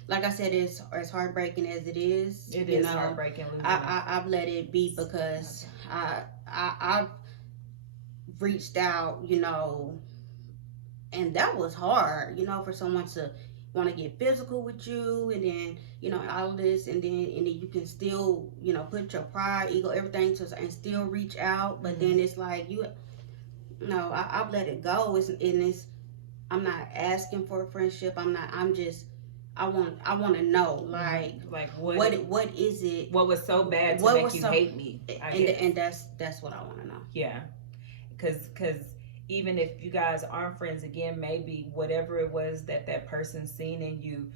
Like I said, it's as heartbreaking as it is. It is heartbreaking. I've let it be because I've reached out, and that was hard, for someone to want to get physical with you, and then all this, and then you can still put your pride, ego, everything and still reach out, but then it's like I've let it go. I'm not asking for a friendship. I want to know, like what is it? What was so bad to make you hate me? And that's what I want to know. Yeah, because even if you guys aren't friends again, maybe whatever it was that that person seen in you,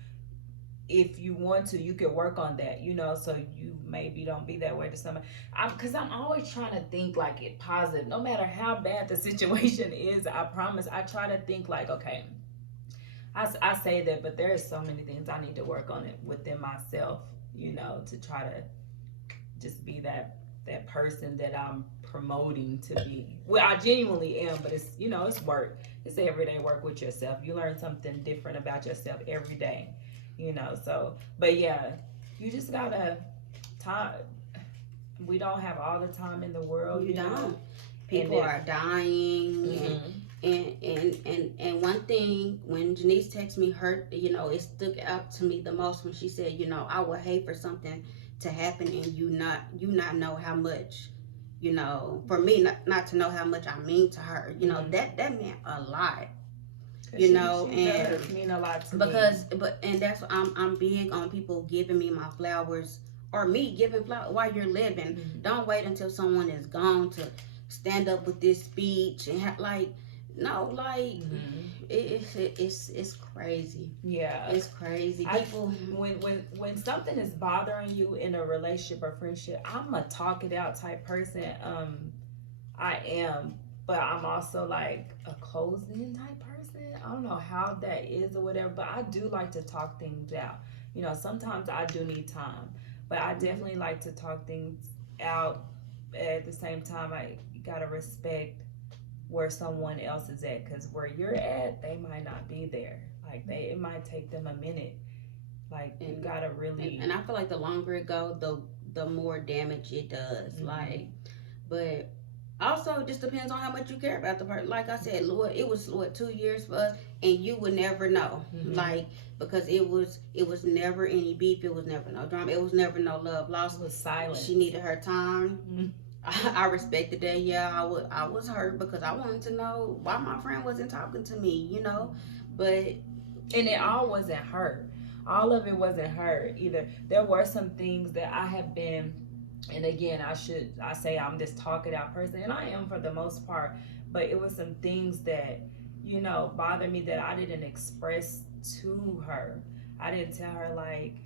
if you want to, you could work on that, so you maybe don't be that way to somebody. Because I'm always trying to think like it positive, no matter how bad the situation is. I promise, I try to think like, okay, I say that, but there are so many things I need to work on it within myself, to try to just be that person that I'm promoting to be. Well, I genuinely am, but it's work. It's everyday work with yourself. You learn something different about yourself every day, So, but yeah, you just gotta time. We don't have all the time in the world. You don't. People are dying. Mm-hmm. And one thing, when Janice texted me, it stuck out to me the most when she said, I would hate for something to happen and you not know how much, for me not to know how much I mean to her. Mm-hmm. that meant a lot. She does mean a lot to me. And that's what I'm big on, people giving me my flowers, or me giving flowers while you're living. Mm-hmm. Don't wait until someone is gone to stand up with this speech and mm-hmm. It's crazy. Yeah, it's crazy. People, when something is bothering you in a relationship or friendship, I'm a talk it out type person. I am, but I'm also like a closed in type person. I don't know how that is or whatever, but I do like to talk things out. Sometimes I do need time, but I definitely like to talk things out. At the same time, I gotta respect where someone else is at, because where you're at, they might not be there. Like it might take them a minute. Like you gotta really. And I feel like the longer it goes, the more damage it does. Mm-hmm. Like, but also it just depends on how much you care about the person. Like I said, Lord, it was 2 years for us, and you would never know. Mm-hmm. Like, because it was never any beef. It was never no drama. It was never no love lost. It was silent. She needed her time. Mm-hmm. I respected that. Yeah, I was hurt because I wanted to know why my friend wasn't talking to me, but it all wasn't her. All of it wasn't her either. There were some things that I have been, and again, I say I'm this talk it out person, and I am for the most part, but it was some things that, bothered me that I didn't express to her. I didn't tell her, like,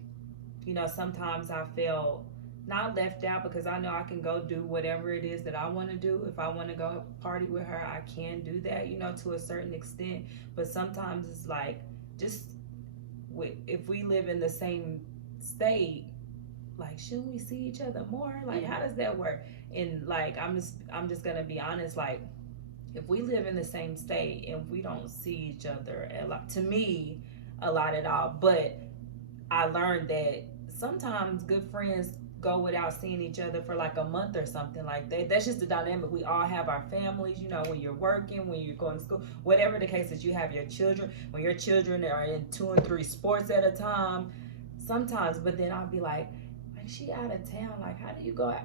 sometimes I felt not left out, because I know I can go do whatever it is that I want to do. If I want to go party with her, I can do that, to a certain extent. But sometimes it's like, just if we live in the same state, like, shouldn't we see each other more? Like, how does that work? And like, I'm just gonna be honest, like, if we live in the same state and we don't see each other a lot, to me, a lot at all. But I learned that sometimes good friends go without seeing each other for like a month or something like that. That's just the dynamic. We all have our families, when you're working, when you're going to school, whatever the case is. You have your children, when your children are in 2 and 3 sports at a time sometimes. But then I'll be like she out of town, like, how do you go out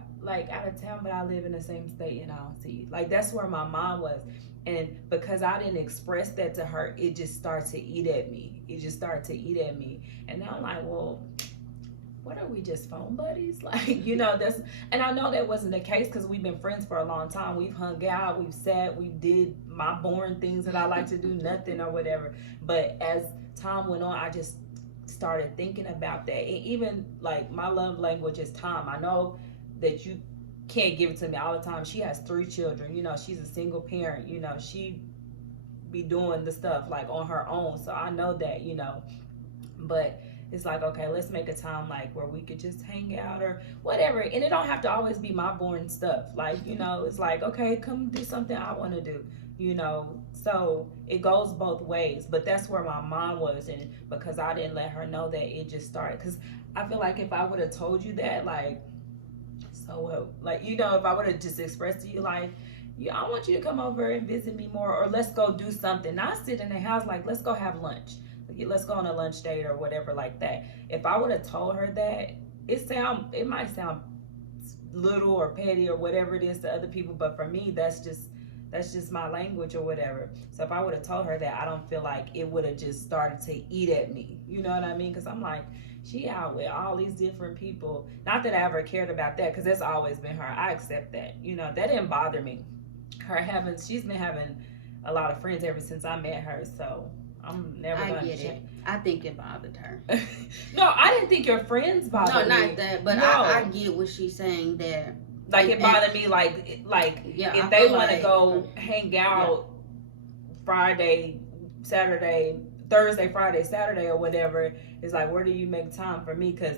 of town, but I live in the same state and I don't see you? Like, that's where my mom was. And because I didn't express that to her, it just started to eat at me. And now I'm like, well, what are we, just phone buddies? Like, that's, and I know that wasn't the case, because we've been friends for a long time. We've hung out, we've sat, we did my boring things that I like to do, nothing or whatever. But as time went on, I just started thinking about that. And even like, my love language is time. I know that you can't give it to me all the time. She has 3 children, she's a single parent, she be doing the stuff like on her own. So I know that, but it's like, okay, let's make a time like where we could just hang out or whatever. And it don't have to always be my boring stuff. Like, it's like, okay, come do something I want to do, So it goes both ways. But that's where my mom was. And because I didn't let her know that, it just started. Because I feel like if I would have told you that, like, so what? Like, if I would have just expressed to you, like, yeah, I want you to come over and visit me more, or let's go do something. Not sit in the house, like, let's go have lunch. Let's go on a lunch date or whatever like that. If I would have told her that, it might sound little or petty or whatever it is to other people, but for me, that's just my language or whatever. So if I would have told her that, I don't feel like it would have just started to eat at me. You know what I mean? Because I'm like, she out with all these different people. Not that I ever cared about that, because that's always been her. I accept that. That didn't bother me. She's been having a lot of friends ever since I met her. So I'm never I gonna get it. change. I think it bothered her. No, I didn't think your friends No, bothered me. not that, but No. I get what she's saying that. Like it bothered me. Like Yeah, if I they feel want to like- go hang out Friday, Saturday, Thursday, Friday, Saturday, or whatever, it's like, where do you make time for me? Because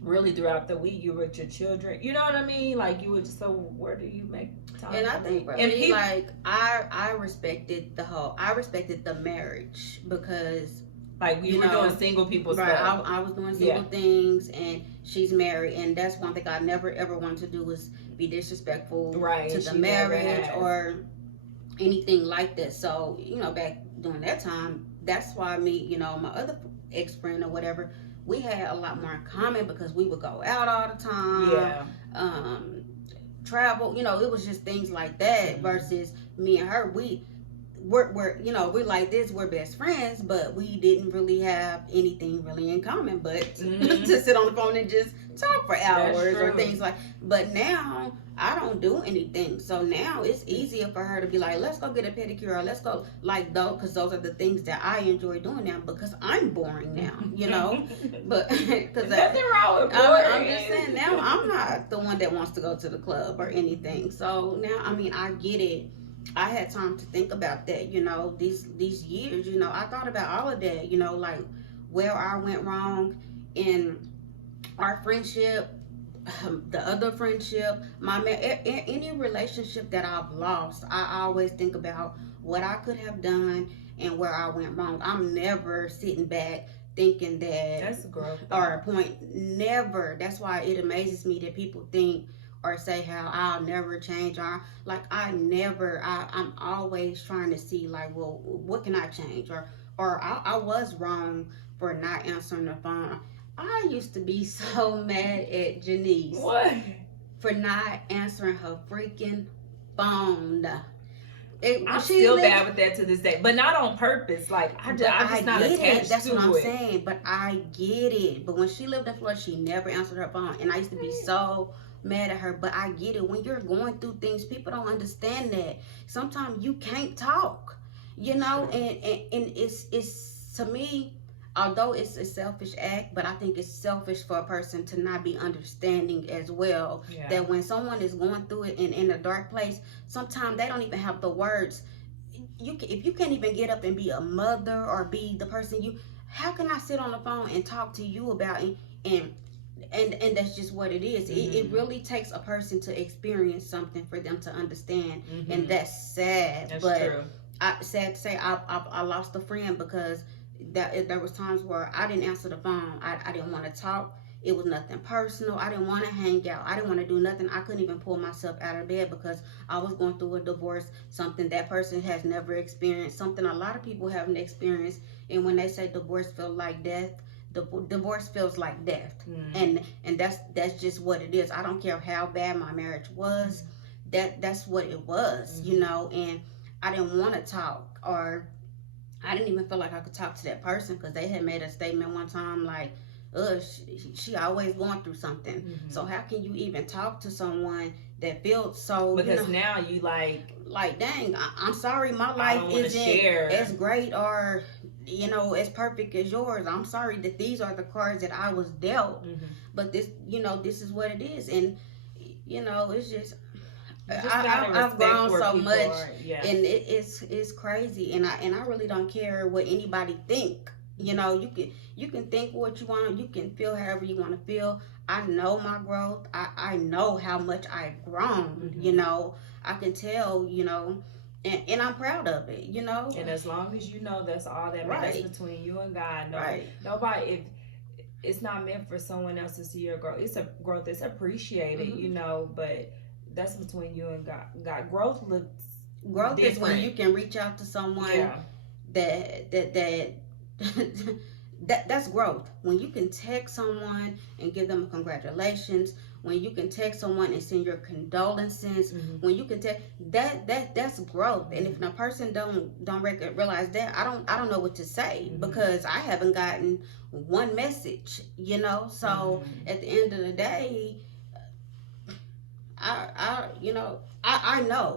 really throughout the week you were with your children. You know what I mean? Like you would. So where do you make time? And I for think me? for And me, like I respected I respected the marriage because like we were doing single people right. stuff. I was doing single things, and she's married, and that's one thing I never ever wanted to do was be disrespectful to the marriage or anything like that. So back during that time, that's why my other ex-friend or whatever, we had a lot more in common because we would go out all the time. Yeah. Travel. It was just things like that. Versus me and her, we're like this. We're best friends, but we didn't really have anything really in common. But to sit on the phone and just talk for hours or things like. But now I don't do anything, so now it's easier for her to be like, let's go get a pedicure, or let's go because those are the things that I enjoy doing now because I'm boring now, But because nothing wrong with boring. I'm just saying now I'm not the one that wants to go to the club or anything. So now I get it. I had time to think about that, these years, I thought about all of that, like where I went wrong in our friendship, the other friendship, any relationship that I've lost. I always think about what I could have done and where I went wrong. I'm never sitting back thinking that that's growth or a point. Never. That's why it amazes me that people think or say how I'll never change, or like I'm always trying to see like, well, what can I change, or I was wrong for not answering the phone. I used to be so mad at Janice for not answering her freaking phone. I'm still bad with that to this day, but not on purpose. Like I'm just not attached That's to what I'm it. saying. But I get it. But when she lived in Florida, she never answered her phone, and I used to be so mad at her. But I get it. When you're going through things, people don't understand that. Sometimes you can't talk, and it's to me. Although it's a selfish act, but I think it's selfish for a person to not be understanding as well. Yeah. That when someone is going through it and in a dark place, sometimes they don't even have the words. If you can't even get up and be a mother or be the person how can I sit on the phone and talk to you about it? And that's just what it is. It really takes a person to experience something for them to understand, and that's sad. That's but true. Sad to say, I lost a friend because there was times where I didn't answer the phone. I didn't want to talk. It was nothing personal. I didn't want to hang out. I didn't want to do nothing. I couldn't even pull myself out of bed because I was going through a divorce, something that person has never experienced, something a lot of people haven't experienced. And when they say divorce feels like death, divorce feels like death. And that's just what it is. I don't care how bad my marriage was. That's what it was, and I didn't want to talk, or I didn't even feel like I could talk to that person because they had made a statement one time like, she always going through something. So how can you even talk to someone that feels so? Because now you like, dang, I'm sorry, my life isn't as great or as perfect as yours. I'm sorry that these are the cards that I was dealt. But this, this is what it is, and it's just. I've grown so much, and it's crazy, and I really don't care what anybody think. You can think what you want, you can feel however you want to feel. I know my growth. I know how much I've grown. I can tell. And I'm proud of it. And as long as that's all that matters. That's between you and God. Nobody. If it's not meant for someone else to see your growth, it's a growth. It's appreciated. But. That's between you and God. Growth different. Is when you can reach out to someone that's growth. When you can text someone and give them congratulations, when you can text someone and send your condolences, when you can text that's growth. And if a person don't realize that, I don't know what to say because I haven't gotten one message, So at the end of the day, I know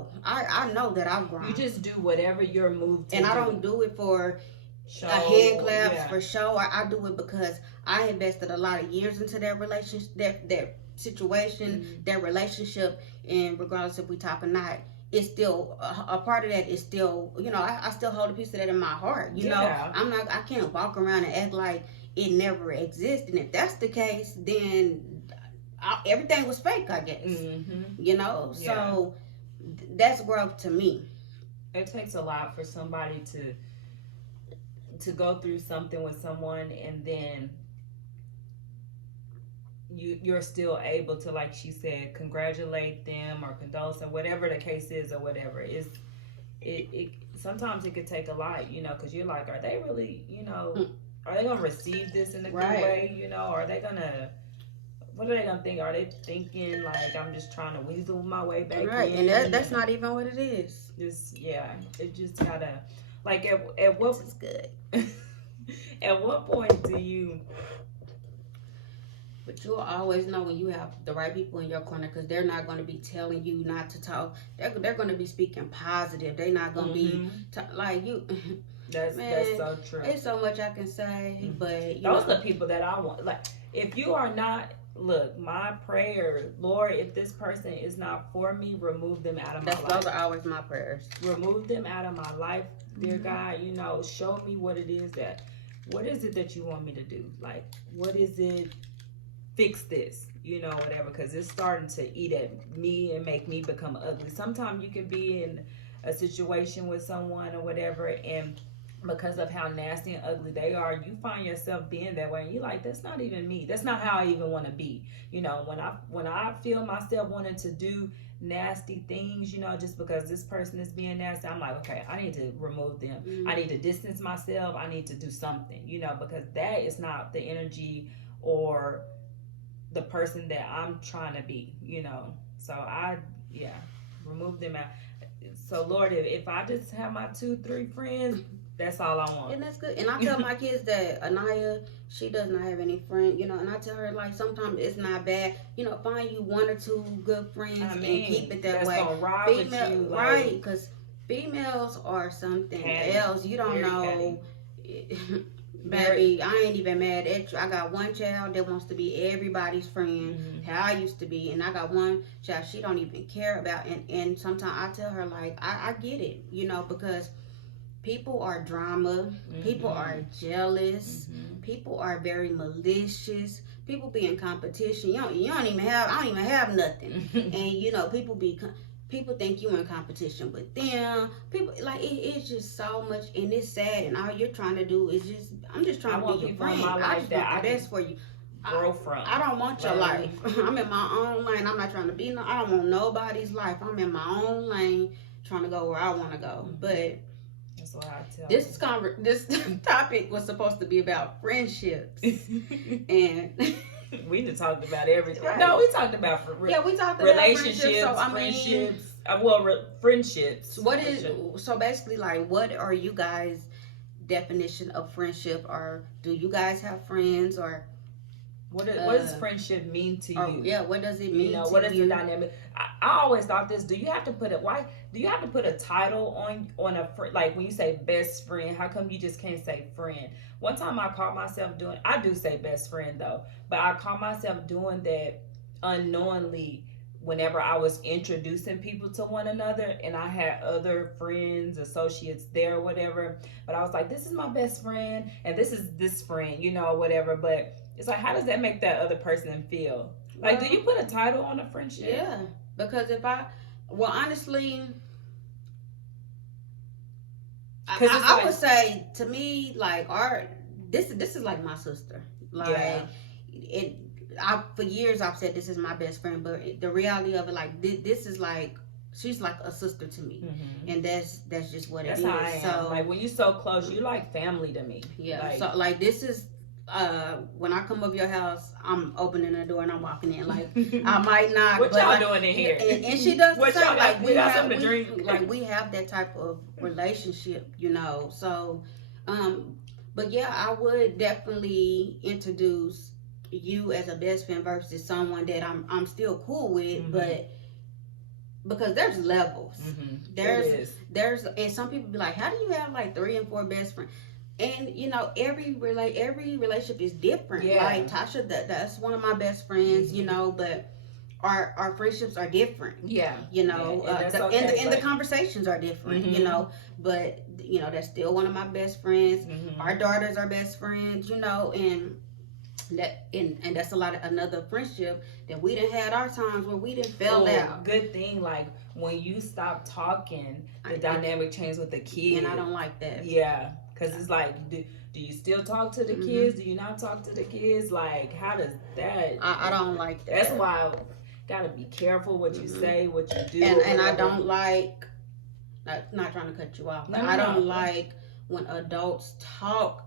that I've grown. You just do whatever you're moved to and do. I don't do it for show, a hand claps yeah. for show. I do it because I invested a lot of years into that relationship, that situation, that relationship, and regardless if we talk or not, it's still a part of that is still, I still hold a piece of that in my heart. I can't walk around and act like it never existed. And if that's the case, then everything was fake, I guess. So that's growth to me. It takes a lot for somebody to go through something with someone, and then you're still able to, like she said, congratulate them or condole them, whatever the case is, or whatever. It sometimes it could take a lot, because you're like, are they really, are they gonna receive this in a good way, are they gonna, what are they gonna think? Are they thinking like I'm just trying to weasel my way back in? And that's not even what it is. It just gotta, like, at what is good. At what point do you? But you'll always know when you have the right people in your corner, because they're not going to be telling you not to talk. They're going to be speaking positive. They're not going to be like you. That's so true. There's so much I can say, but those are the people that I want. Like, if you are not, look, my prayer, Lord, if this person is not for me, remove them out of my life. Those are always my prayers. Remove them out of my life, dear God. Show me what it is that you want me to do. Like, what is it? Fix this, whatever, because it's starting to eat at me and make me become ugly. Sometimes you can be in a situation with someone or whatever, and because of how nasty and ugly they are, you find yourself being that way, and you're like, that's not even me. That's not how I even want to be. When I feel myself wanting to do nasty things, just because this person is being nasty, I'm like, okay, I need to remove them. I need to distance myself. I need to do something, because that is not the energy or the person that I'm trying to be, So remove them out. So Lord, if I just have my 2-3 friends, that's all I want. And that's good. And I tell my kids that Anaya, she does not have any friends, and I tell her, like, sometimes it's not bad, find you 1 or 2 good friends and keep it that way. Gonna ride with you, right? Because females are something else. You don't know. Baby, I ain't even mad at you. I got one child that wants to be everybody's friend, how I used to be, and I got one child she don't even care about. And sometimes I tell her, like, I get it, because people are drama, people are jealous, people are very malicious, people be in competition. I don't even have nothing, and people think you in competition with them. People, like, it's just so much, and it's sad. And all you're trying to do is I'm just trying to be your friend. I just want the best for you. Girlfriend. I don't want your life. I'm in my own lane. I'm not trying to be. I don't want nobody's life. I'm in my own lane, trying to go where I want to go. But that's what I tell this topic was supposed to be about friendships, and. We done talked about everything. Right. No, we talked about we talked about relationships, friendships. Friendships. So basically, like, what are you guys' definition of friendship? Or do you guys have friends? Or what does friendship mean to you? Yeah, what does it mean? What is the dynamic? I always thought this. Do you have to put a title on a friend? Like, when you say best friend, how come you just can't say friend? One time I caught myself I do say best friend though, but I caught myself doing that unknowingly whenever I was introducing people to one another, and I had other friends, associates there or whatever, but I was like, this is my best friend and this is this friend, whatever. But it's like, how does that make that other person feel? Like, do you put a title on a friendship? Yeah, because honestly, I would say, to me, like, this is like my sister. Like, for years I've said this is my best friend, but the reality of it, like, this is like, she's like a sister to me, and that's just what it is. How I am. So, like, when you're so close, you're like family to me. Yeah. Like, so, like, this is. When I come up your house, I'm opening the door and I'm walking in. Like, I might not. What y'all doing in here? And she does the same. Like, we got something to drink. Like, we have that type of relationship, So, but yeah, I would definitely introduce you as a best friend versus someone that I'm still cool with, but because there's levels. There's and some people be like, how do you have like 3 and 4 best friends? And you know, every relationship is different. Like Tasha, that's one of my best friends, you know, but our friendships are different. You know, and the conversations are different, you know, but you know, that's still one of my best friends. Our daughters are best friends, you know, and that's another friendship that we done had our times where we done fell out. Good thing, like when you stop talking, the dynamic changed with the kids, and I don't like that. Because it's like, do you still talk to the kids? Do you not talk to the kids? Like, how does that? I don't like that. That's why gotta be careful what you say, what you do, and I don't like. Not trying to cut you off. I don't like when adults talk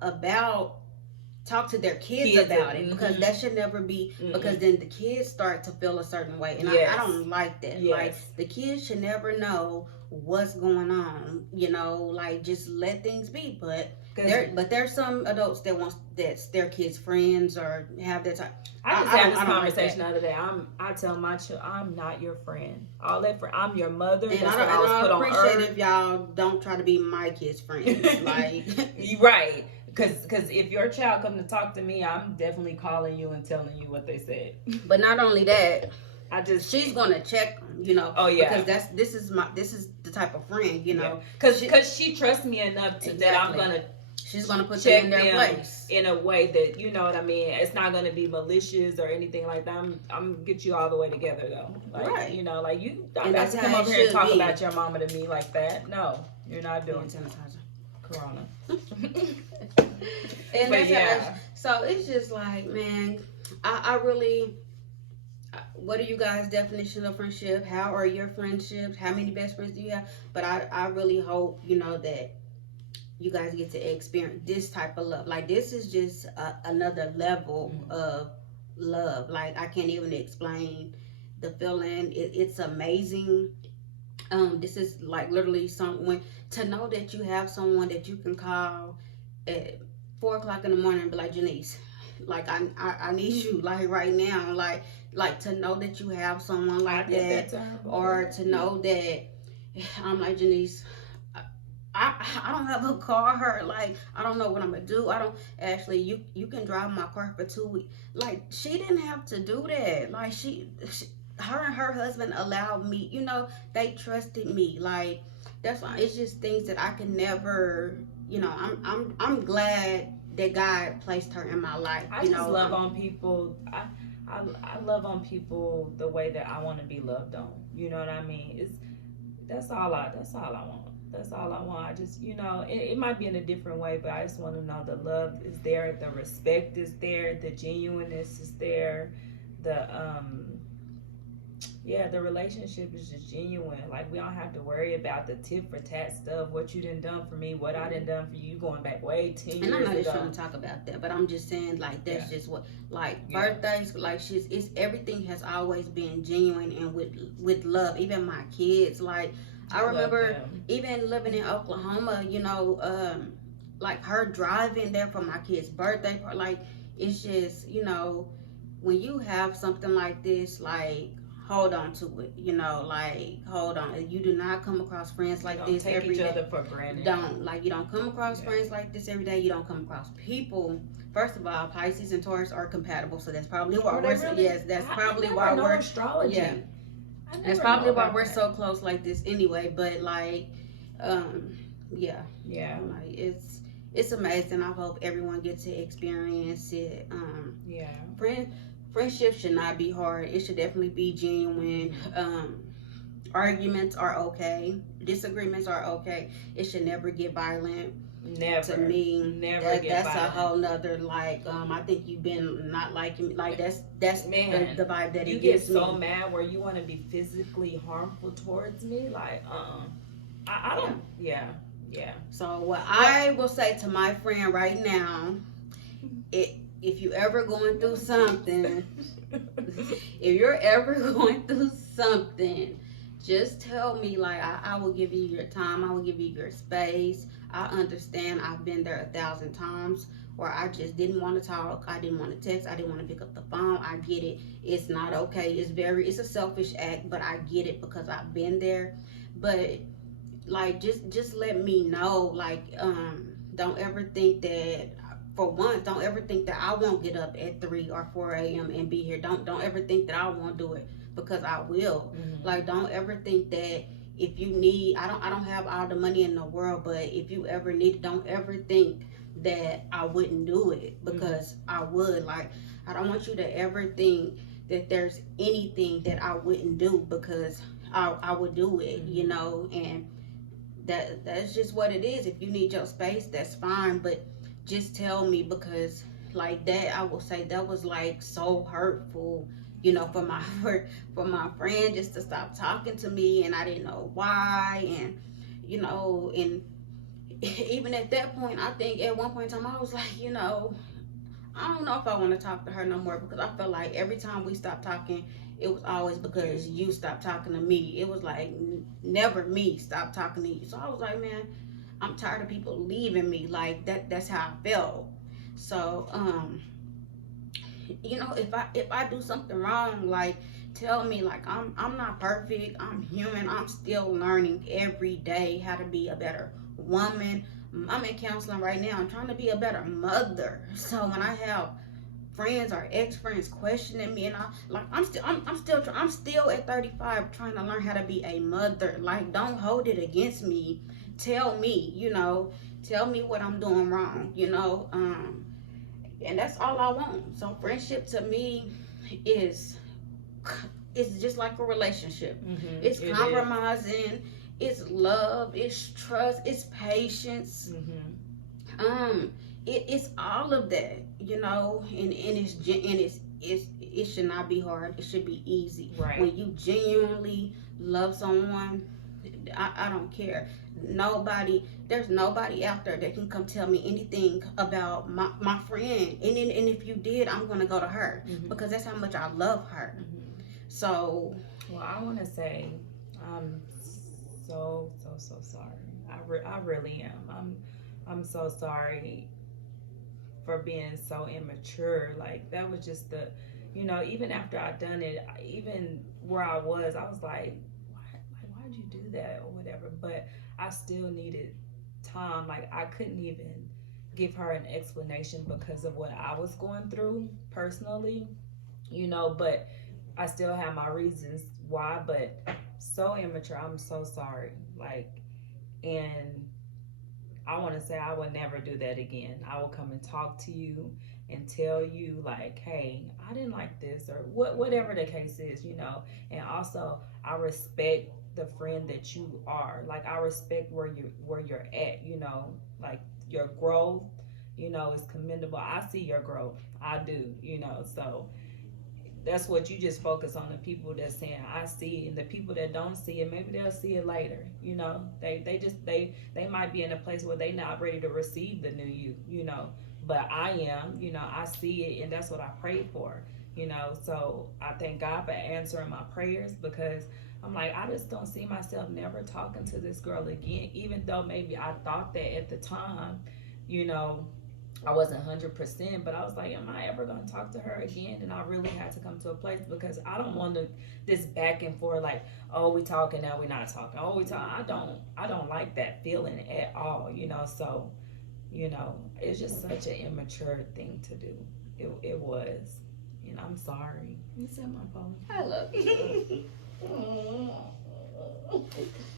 to their kids about it, because that should never be, because then the kids start to feel a certain way, and I don't like that. Like, the kids should never know what's going on, you know, like, just let things be. But there's some adults that want that's their kids' friends or have that time. I just had this conversation the other day. I tell my children, I'm not your friend. I'm your mother. And I appreciate if y'all don't try to be my kids' friends. Like, right. Because if your child come to talk to me, I'm definitely calling you and telling you what they said. But not only that, she's gonna check, you know. Oh yeah. Because this is the type of friend, you know. Because she trusts me enough that I'm gonna. She's gonna put them in their place in a way that, you know what I mean. It's not gonna be malicious or anything like that. I'm gonna get you all the way together though. Like, right. You know, like you don't have to come over here and talk about your mama to me like that. No, you're not doing sanitizer. Corona. And that's so it's just like, man, I really, what are you guys' definition of friendship? How are your friendships? How many best friends do you have? But I really hope, you know, that you guys get to experience this type of love. Like, this is just another level of love. Like, I can't even explain the feeling. It's amazing. This is like literally someone, to know that you have someone that you can call at 4:00 in the morning and be like, Janice, like, I need you, like, right now. Like to know that you have someone like that, or to know that I'm like, Janice, I don't have a car. Like, I don't know what I'm gonna do. I don't actually. You can drive my car for 2 weeks. Like, she didn't have to do that. Like, her and her husband allowed me. You know, they trusted me. Like, that's why it's just things that I can never. You know, I'm glad that God placed her in my life. I just love on people. I love on people the way that I want to be loved on. You know what I mean? That's all I want. That's all I want. I just, you know, it might be in a different way, but I just want to know the love is there, the respect is there, the genuineness is there, the relationship is just genuine. Like, we don't have to worry about the tit for tat stuff, what you done for me, what I done for you, going back way 10 years ago. And I'm not just trying to talk about that, but I'm just saying, like, that's just what, like, birthdays, like, everything has always been genuine and with love. Even my kids, like, I remember even living in Oklahoma, you know, like, her driving there for my kid's birthday party. Like, it's just, you know, when you have something like this, like, hold on to it, you know, like, hold on. You do not come across friends like this every day. Don't take each other for granted. You don't come across friends like this every day. You don't come across people. First of all, Pisces and Taurus are compatible, so that's probably why that's probably why we're astrology. Yeah. That's probably why we're so close like this anyway. But like, like, it's amazing. I hope everyone gets to experience it. Friendship should not be hard. It should definitely be genuine. Arguments are okay. Disagreements are okay. It should never get violent. Never. To me, never that's a whole nother, like, I think you've been not liking me. Like, that's man, the vibe that you it gives get so me. mad where you want to be physically harmful towards me. Like, I don't. Yeah. So what I will say to my friend right now, if you ever going through something, if you're ever going through something, just tell me. Like, I will give you your time. I will give you your space. I understand. I've been there 1,000 times where I just didn't want to talk. I didn't want to text. I didn't want to pick up the phone. I get it. It's not okay. It's a selfish act, but I get it because I've been there. But like, just let me know, like, don't ever think that, for one, don't ever think that I won't get up at 3 or 4 a.m. and be here. Don't ever think that I won't do it, because I will. Like, don't ever think that if you need, I don't have all the money in the world, but if you ever need it, don't ever think that I wouldn't do it, because I would. Like, I don't want you to ever think that there's anything that I wouldn't do, because I would do it, and that's just what it is. If you need your space, that's fine, but just tell me, because like that, I will say that was like so hurtful, for my for my friend just to stop talking to me, and I didn't know why. And and even at that point, I think at one point in time I was like, I don't know if I want to talk to her no more, because I felt like every time we stopped talking, it was always because you stopped talking to me. It was like never me stop talking to you. So I was like, man, I'm tired of people leaving me. Like that's how I felt. So if I do something wrong, like, tell me. Like, I'm not perfect. I'm human. I'm still learning every day how to be a better woman. I'm in counseling right now. I'm trying to be a better mother. So when I have friends or ex-friends questioning me, and I'm still at 35 trying to learn how to be a mother. Like, don't hold it against me. Tell me, tell me what I'm doing wrong, and that's all I want. So friendship to me is it's just like a relationship. It's compromising, it's love, it's trust, it's patience. It's all of that, it should not be hard. It should be easy. Right. When you genuinely love someone, I don't care. There's nobody out there that can come tell me anything about my friend. And if you did, I'm gonna go to her, because that's how much I love her. So, well, I want to say I'm so sorry. I really am. I'm so sorry for being so immature. Like, that was just even after I done it, even where I was like, why'd you do that or whatever. But I still needed time. Like, I couldn't even give her an explanation because of what I was going through personally, but I still have my reasons why. But so immature. I'm so sorry. Like, and I want to say I would never do that again. I will come and talk to you and tell you, like, hey, I didn't like this, or whatever the case is, And also, I respect the friend that you are. Like, I respect where you're at, like your growth, is commendable. I see your growth. I do, So that's what you just focus on, the people that's saying I see it, and the people that don't see it, maybe they'll see it later. They might be in a place where they not ready to receive the new you. But I am. I see it, and that's what I pray for. So I thank God for answering my prayers, because I'm like, I just don't see myself never talking to this girl again, even though maybe I thought that at the time. I wasn't 100%, but I was like, am I ever going to talk to her again? And I really had to come to a place, because I don't want this back and forth, like, oh, we talking, now we're not talking. Oh, we talk. I don't like that feeling at all, So, it's just such an immature thing to do. It was, I'm sorry. It's in my phone. I love you.